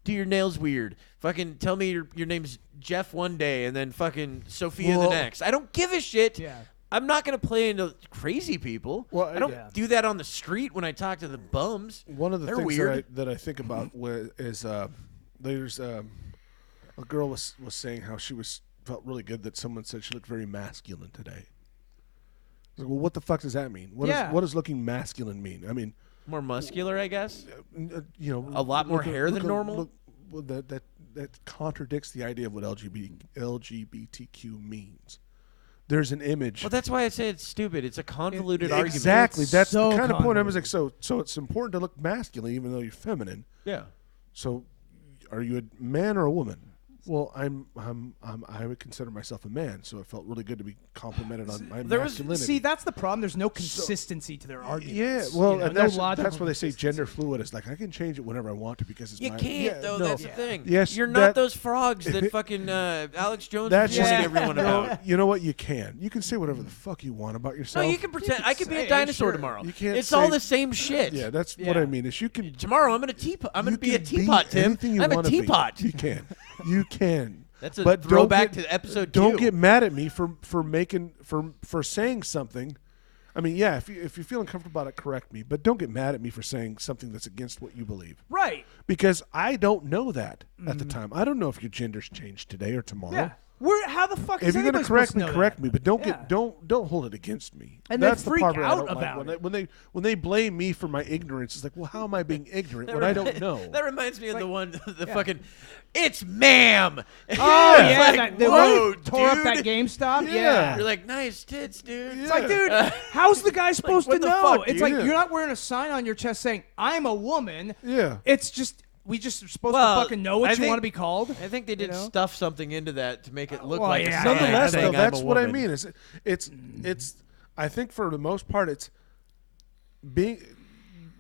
do your nails weird. Fucking tell me your name's Jeff one day and then fucking Sophia the next. I don't give a shit. Yeah. I'm not going to play into crazy people. Well, I don't yeah. do that on the street when I talk to the bums. One of the They're things weird. that I think about is there's a girl was saying how she felt really good that someone said she looked very masculine today. I was like, well, what the fuck does that mean? What does looking masculine mean? I mean, More muscular, I guess. A lot more hair than normal? Well, that contradicts the idea of what LGBTQ means. There's an image. Well, that's why I say it's stupid. It's a convoluted argument. Exactly. It's That's so the kind of point I was convoluted. like, so it's important to look masculine even though you're feminine. Yeah. So, are you a man or a woman? Well, I would consider myself a man, so it felt really good to be complimented on my masculinity. See, that's the problem. There's no consistency to their yeah, arguments. well, you know, and no that's logical where they say consistency. gender fluid. It's like I can change it whenever I want to because it's You my can't, though. no. That's the thing. Yes, You're not those frogs that fucking Alex Jones That's was warning just- everyone about. You know what? You can say whatever the fuck you want about No, yourself. you can pretend. I could be say a it, dinosaur sure. tomorrow. You can't It's say- all the same shit. Yeah, that's what Yeah. I mean. Is you can Tomorrow I'm gonna teapot. I'm gonna you be a can teapot, Tim. anything you I'm a wanna be. teapot. You can. You can. That's a But don't throwback get- to episode Don't 2. get mad at me for saying something. I mean, yeah, if you feel uncomfortable about it, correct me. But don't get mad at me for saying something that's against what you believe. Right. Because I don't know that at the time. I don't know if your gender's changed today or tomorrow. Yeah. How the fuck If is you're gonna anybody correct supposed me, to know correct that? me. But don't Yeah. don't hold it against me. And they That's the freak part where I out don't like. about it. When they blame me for my ignorance, it's like, well, how am I being ignorant when I don't know? That reminds me of the one, the Yeah. fucking. It's ma'am. Oh It's yeah, like, that, they whoa, tore up dude. that GameStop. Yeah. Yeah. You're like, nice tits, dude. It's like, dude, how's the guy supposed what to the know? fuck, It's dude? like you're not wearing a sign on your chest saying "I'm a woman." Yeah. It's just we just supposed Well, to fucking know what I you think- want to be called. I think they did know? stuff something into that to make it look Well, like yeah, a sign Nonetheless, saying though, I'm that's a what I woman. mean. It's. I think for the most part, it's being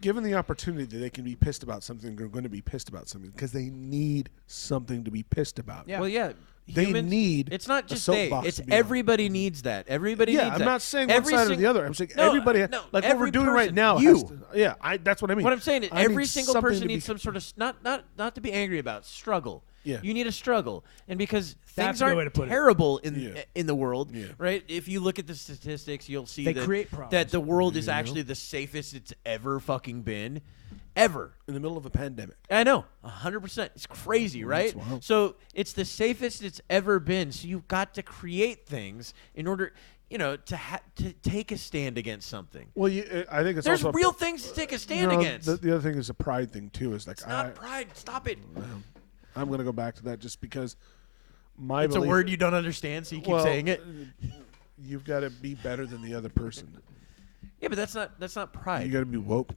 given the opportunity that they can be pissed about something. They're going to be pissed about something because they need something to be pissed about. Yeah. Well, yeah. They humans- need It's not a just they. soapbox It's to be on. everybody needs that. Everybody Yeah, needs I'm that. not saying Every one side or sing- the other. I'm saying No, everybody. no, like what we're every doing right person. now. You. has to- yeah, that's what I mean. What I'm saying is I every need single something person to be- needs some sort of not to be angry about struggle. Yeah. You need a struggle, and because That's things a good way aren't to put it. terrible Yeah. in the world, Yeah. right? If you look at the statistics, you'll see They that create problems. that the world is actually the safest it's ever fucking been, ever. in the middle of a pandemic. I know, 100%. It's crazy, right? That's wild. So it's the safest it's ever been. So you've got to create things in order, to take a stand against something. Well, I think it's There's also real things to take a stand against. The other thing is a pride thing too. Is like It's not pride. Stop it. I'm going to go back to that just because my It's a belief- word you don't understand, so you keep well, saying it. You've got to be better than the other person. Yeah, but that's not You pride. got to be woke.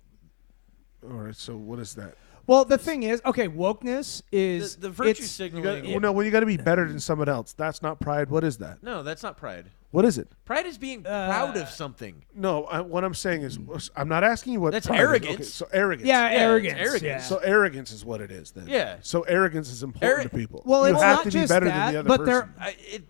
All right. So what is that? Well, the thing is, okay, wokeness is The virtue it's- You signaling. well, no, when you got to be better than someone else, that's not pride. What is that? No, that's not pride. What is it? Pride is being proud of something. No, what I'm saying is, I'm not asking you what That's pride is. arrogance. Okay, so arrogance. Yeah, it's arrogance. arrogance. Yeah. So arrogance is what it is then. Yeah. So arrogance is important to people. Well, you it's have not to be just better that, than the other but person.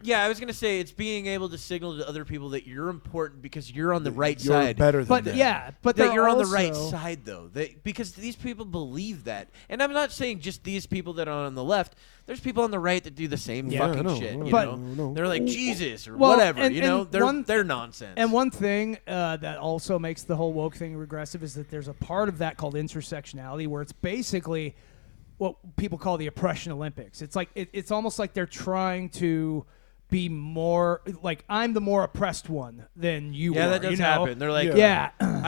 they're I was gonna say it's being able to signal to other people that you're important because you're on the right You're side. better than but them. yeah, but That they're you're on the right also- side though. Because these people believe that. And I'm not saying just these people that are on the left. There's people on the right that do the same Yeah, fucking I know, shit. I know, You But- know? no. They're like Jesus or Well, whatever. and- You know, and they're nonsense. And one thing that also makes the whole woke thing regressive is that there's a part of that called intersectionality where it's basically what people call the oppression Olympics. It's like it's almost like they're trying to be more like I'm the more oppressed one than you yeah, are. that does you know? happen. They're like, Yeah. Yeah.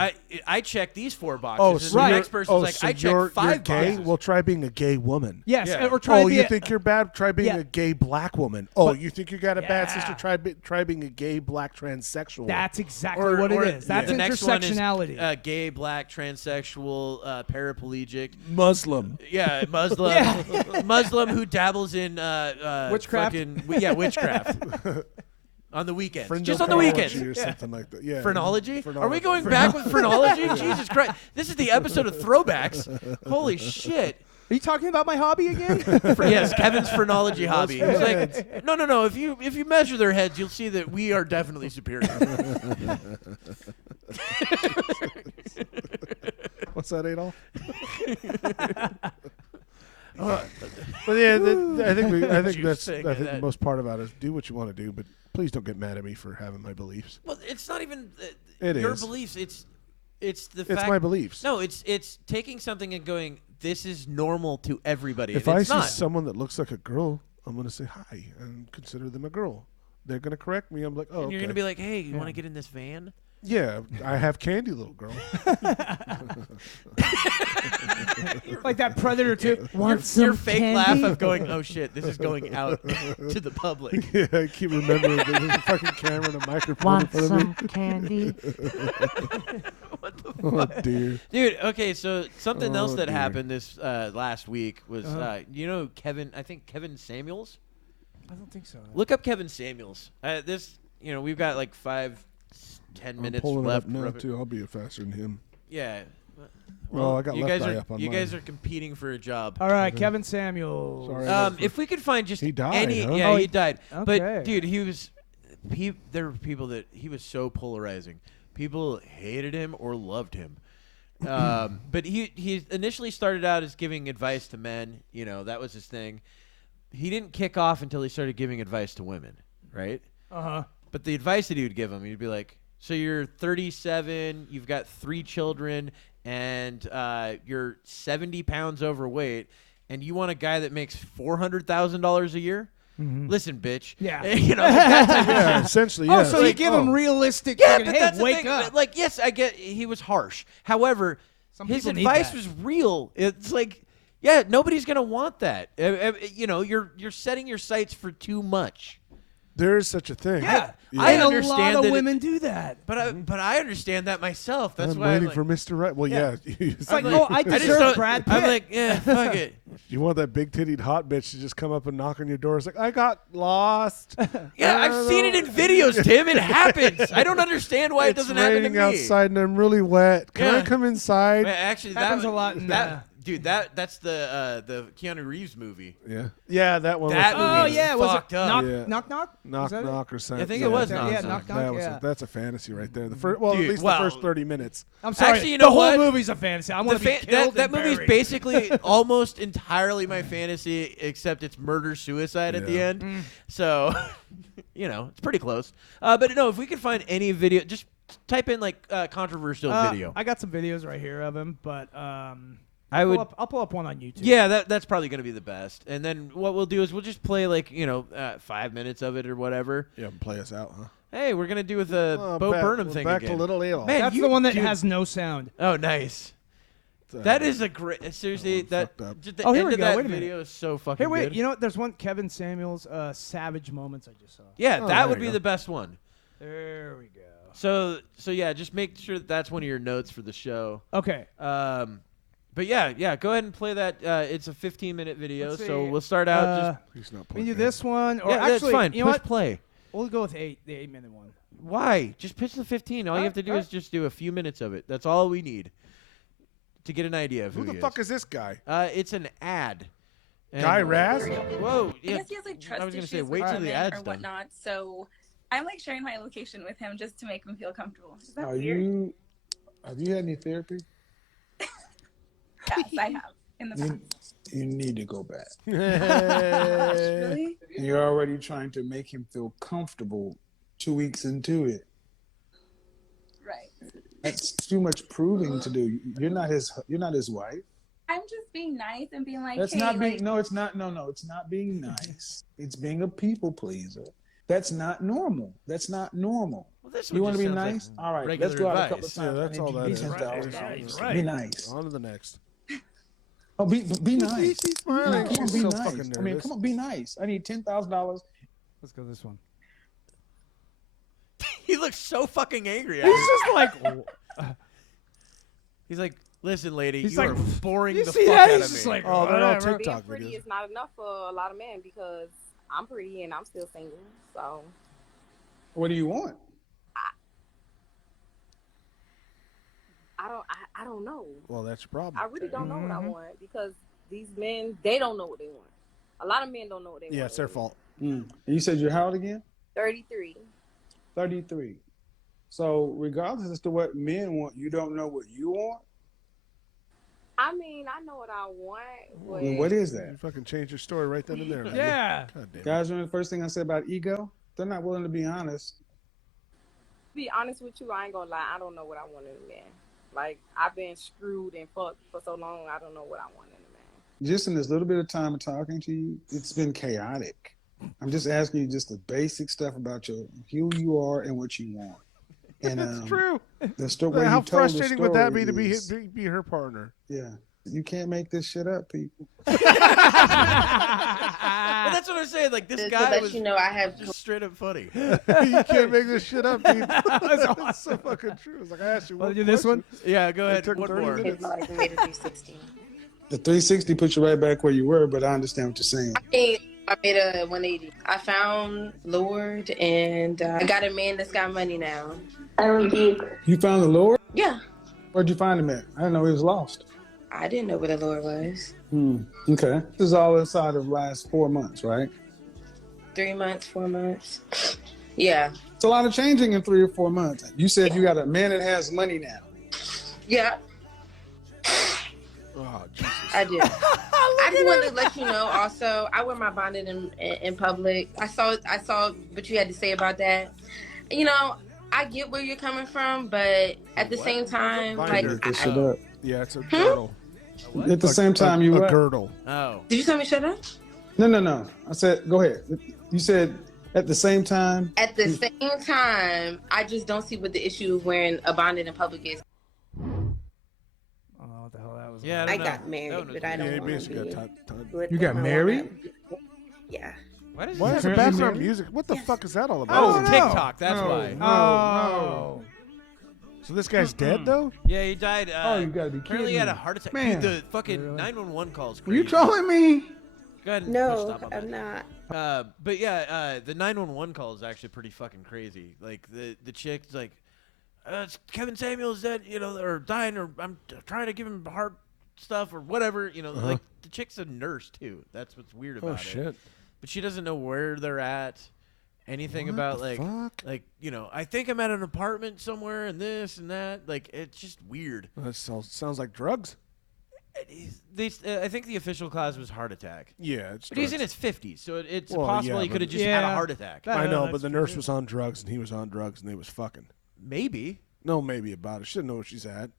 I check these 4 boxes. Oh, and so the you're- next person's like, so I you're check 5 gay? boxes. Well, try being a gay woman. Yes, Yeah. or try Oh, to be you a- think you're bad? Try being Yeah. a gay black woman. Oh, But- you think you got a bad Yeah. sister? Try being a gay black transsexual. That's exactly Or- what or it is. That's the next one is, intersectionality. gay, black, transsexual, paraplegic. Muslim. Yeah, Muslim. Yeah. Muslim who dabbles in Witchcraft? witchcraft. On the weekends. Just on the Phrenology weekends. or something like that. Yeah. Phrenology? Are we Phrenology. going back with phrenology? Jesus Christ. This is the episode of throwbacks. Holy shit. Are you talking about my hobby again? Yes, Kevin's phrenology hobby. He's like, no. If you measure their heads, you'll see that we are definitely superior. What's that, Adolf? But yeah, I think you that's saying I think that. the most part about it is do what you want to do, but please don't get mad at me for having my beliefs. Well, it's not even It your is. beliefs. It's the It's fact. my beliefs. No, it's taking something and going, this is normal to everybody. If and I it's see not. someone that looks like a girl, I'm gonna say hi and consider them a girl. They're gonna correct me. I'm like, oh, and you're okay. gonna be like, hey, you want to get in this van? Yeah, I have candy, little girl. Like that Predator 2. Your fake laugh of going, oh shit, this is going out to the public. Yeah, I keep remembering that there's a fucking camera and a microphone in front of me. candy? What the Oh dear. Dude, okay, so something else Oh, that dear. happened this last week was, you know, Kevin Samuels? I don't think so. Look up Kevin Samuels. We've got like 5-10 I'm minutes pulling left. it up now of it. too. I'll be faster than him. Yeah. Well, I got you left guys eye are up on you mine. guys are competing for a job. All right, Kevin Samuels. Sorry. If we could find just He died, any, huh? yeah, Oh, he died. okay. But dude, there were people that he was so polarizing. People hated him or loved him. But he initially started out as giving advice to men. You know, that was his thing. He didn't kick off until he started giving advice to women, right? Uh-huh. But the advice that he would give them, he'd be like, so you're 37, you've got 3 children, and you're 70 pounds overweight, and you want a guy that makes $400,000 a year? Mhm. Listen, bitch. Yeah. You know, that type of Yeah, shit. essentially. Oh, Yeah. so you Like, give him realistic. Yeah, fucking, but hey, that's the wake thing. up. Like, yes, I get he was harsh. However, Some his people need advice that. was real. It's like, yeah, nobody's gonna want that. You know, you're setting your sights for too much. There is such a thing. Yeah, I and understand a lot that of it- women do that. But I understand that myself. That's I'm why waiting I'm for Mr. Right. Well, yeah. It's like, I'm oh, I just deserve don't- Brad Pitt. I'm like, yeah, fuck it. You want that big tittied hot bitch to just come up and knock on your door. It's like, I got lost. Yeah, I've seen it in videos, Tim. It happens. I don't understand why it It's doesn't happen to raining me. outside and I'm really wet. Can I Yeah. come inside? Man, actually, Happens that a lot in, dude. That's the Keanu Reeves movie. Yeah. Yeah, that one. That was movie Oh was yeah, was fucked it up. knock Yeah. knock knock? Knock Was that it? knock or something. I think it was Yeah, Knock yeah, Knock. knock That knock. was Yeah. that's a fantasy right there. The first, well, Dude, at least well- the first 30 minutes. I'm sorry. Actually, you know the what? whole movie's a fantasy. I want to be killed. That and movie's buried. basically almost entirely my fantasy, except it's murder suicide at the Yeah. end. So, you know, it's pretty close. But no, if we could find any video, just type in like controversial video. I got some videos right here of him, but I would. I'll pull up one on YouTube. Yeah, that's probably going to be the best. And then what we'll do is we'll just play like 5 minutes of it or whatever. Yeah, play us out, huh? Hey, we're gonna do with the Bo Burnham thing back again. to Little Ale. Man, That's you the one that dude- has no sound. Oh, nice. That is a great. Seriously, That that one fucked up. just the Oh, here end we of go. that Wait a minute. video is so fucking Here, wait. good. You know what? There's one Kevin Samuels savage moments I just saw. Yeah, Oh, that there would you be go. the best one. There we go. So yeah, just make sure that that's one of your notes for the show. Okay. But yeah, go ahead and play that. It's a 15-minute video, Let's so see. we'll start out. He's not We playing. can do this one, or Yeah, actually, that's fine. you know Push what? play. We'll go with the 8-minute one. Why? Just pitch the 15. All you have to do Alright. is just do a few minutes of it. That's all we need to get an idea of Who who the he fuck is this guy? It's an ad. And- Guy Raz? Whoa. I Yeah. guess he has like trust I was gonna say, issues wait with till the women ad's or done. whatnot. So I'm like sharing my location with him just to make him feel comfortable. Is that Are weird? have you had any therapy? Yes, I have in the past. You need to go back. Really? You're already trying to make him feel comfortable 2 weeks into it. Right. That's too much proving to do. You're not his wife. I'm just being nice and being like, That's hey, not being like, no, it's not being nice. It's being a people pleaser. That's not normal. That's not normal. Well, this You one want to just be sounds nice? like All right, regular let's go out a advice. couple of Yeah, times. that's all that is. $10,000. Right. Be nice. On to the next. Oh, be nice. He's smiling. Come on, She's be so nice. fucking I mean, nervous. come on, be nice. I need $10,000. Let's go this one. He looks so fucking angry. He's just like, He's like, listen, lady, He's you like, are boring you the see fuck that? out He's of just me. like, Oh, they're all whatever. Being TikTok pretty videos. is not enough for a lot of men because I'm pretty and I'm still single. So What do you want? I don't know. Well, that's your problem. I really don't know what I Mhm. want because these men, they don't know what they want. A lot of men don't know what they want. Yeah, it's their fault. You said you're how old again? 33. 33. So regardless as to what men want, you don't know what you want? I mean, I know what I want, but And what is You that? fucking changed your story right then and there. Man. Yeah. God damn it. Guys, remember the first thing I said about ego? They're not willing to be honest. to be honest with you, I ain't gonna lie, I don't know what I want in a man. Like, I've been screwed and fucked for so long, I don't know what I want in a man. Just in this little bit of time of talking to you, it's been chaotic. I'm just asking you just the basic stuff about who you are and what you want. And That's true. the way How you told frustrating the would that be story to is- be her partner? Yeah, you can't make this shit up, people. Well, that's what I'm saying. Like, this To guy let was you know, I have just straight up funny. You can't make this shit up, dude. That's so fucking true. It's like I asked you Want one to do this question. one? Yeah, go It ahead. took One 30 more. minutes. like made a 360. The 360 puts you right back where you were, but I understand what you're saying. I made a 180. I found Lord, and I got a man that's got money now. I rebuke. You found the Lord? Yeah, Where'd you find him at? I didn't know he was lost. I didn't know what the Lord was. Okay. This is all inside of the last 4 months, right? 3 months, 4 months. Yeah, It's a lot of changing in 3 or 4 months. You said you got a man that has money now. yeah, Oh, Jesus. I do. I just wanted to let you know. Also, I wear my bonnet in public. I saw what you had to say about that. You know, I get where you're coming from, but at the same time, Binder. like, This shit up. Yeah, it's a girdle. At the same time, you a what? girdle. Oh. did you tell me shut up? No. I said, go ahead. You said at the same time. At the same time, I just don't see what the issue of wearing a bonnet in public is. I don't know what the hell that was. Yeah, I don't got know. married, That one was but I Yeah, you don't want basically to be. got time. with You got them. I married? wanna- Yeah. Why does Why this is the Apparently background married? music? What the Yes. fuck is that all Oh, about? no. TikTok. That's No. why. Oh. So this guy's dead though? Yeah, he died. Oh, you gotta be Apparently, he kidding had a me. heart attack. Man. Dude, the fucking Really? 911 calls. Were you trolling me? Go ahead and push No, stop on I'm that. not. But yeah, the 911 call is actually pretty fucking crazy. Like the chick's like, it's Kevin Samuels dead, or dying, or I'm trying to give him heart stuff or whatever, Like the chick's a nurse too. That's what's weird about Oh it. shit. But she doesn't know where they're at. Anything What about the fuck? I think I'm at an apartment somewhere and this and that. Like it's just weird. That sounds like drugs. I think the official cause was heart attack. Yeah, it's But he's in drugs. his 50s, so it's Well, possible yeah, he but- could have just had a Yeah. heart attack. That- I know, that's but the true, nurse too. was on drugs and he was on drugs and they was fucking. Maybe. No, maybe about it. She didn't know what she's at.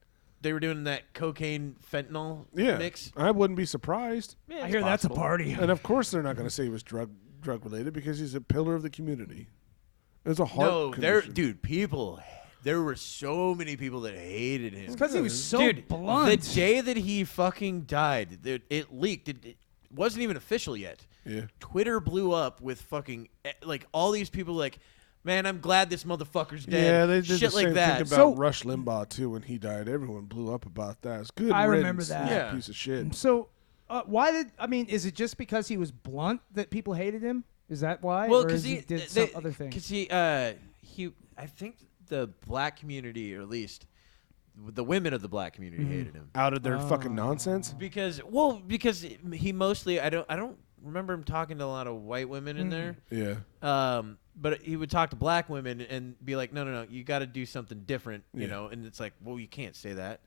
They were doing that cocaine fentanyl Yeah, mix. I wouldn't be surprised. Yeah, I it's hear that's a possible. party. And of course, they're not going to say he was drug related because he's a pillar of the community. There's a heart. No, condition. there were so many people that hated him. Because he was so Dude, blunt. the day that he fucking died, it leaked. It wasn't even official yet. Yeah. Twitter blew up with fucking like all these people like, man, I'm glad this motherfucker's dead. Yeah, they did Shit the like same that. thing about So- Rush Limbaugh too when he died. Everyone blew up about that. It's good. I remember riddance, that. you Yeah. piece of shit. So, is it just because he was blunt that people hated him? Is that why? Well, or because is he did some other thing? Because I think the black community, or at least the women of the black community, hated him. Out of their fucking nonsense. Because he mostly I don't remember him talking to a lot of white women in there. Yeah. But he would talk to black women and be like, no, you got to do something different, you Yeah. know. And it's like, well, you can't say that.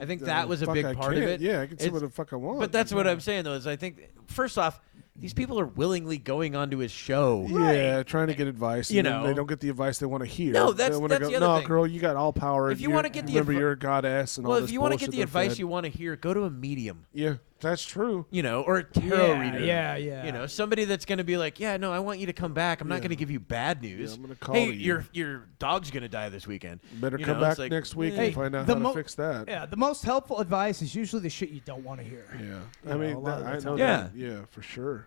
I think that was a Fuck, big I part of can't. it. Yeah, I can say It's- what the fuck I want. But that's what I'm saying though. Is I think first off, these people are willingly going onto his show. Yeah, trying to get advice. You and then know. they don't get the advice they want to hear. No, They that's wanna the go, other no, thing. girl, you got all power. If you You're- wanna get the remember advi- you're a goddess and all Well, this if you want to bullshit get the they're advice fed. you want to hear, go to a medium. Yeah. That's true. You know, or a tarot Yeah, reader. yeah. You know, somebody that's going to be like, yeah, no, I want you to come back. I'm not Yeah. going to give you bad news. Yeah, I'm gonna call hey, you. your dog's going to die this weekend. Better You come know, it's back like, next week Hey, and find out the how mo- to fix that. Yeah, the most helpful advice is usually the shit you don't want to hear. Yeah. I You mean, know, a lot of I the know time. Yeah. that. Yeah, for sure.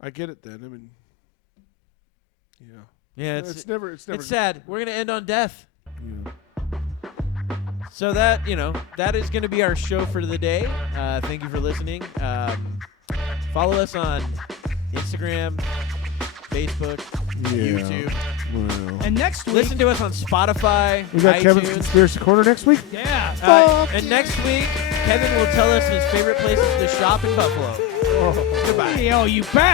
I get it then. I mean, yeah. Yeah, It's never. it's sad. We're going to end on death. Yeah. So that, that is going to be our show for the day. Thank you for listening. Follow us on Instagram, Facebook, YouTube. Well. And next week, Listen to us on Spotify, We got iTunes. Kevin's Conspiracy Corner next week. yeah, And next week, Kevin will tell us his favorite places to shop in Buffalo. Goodbye. yo, you back.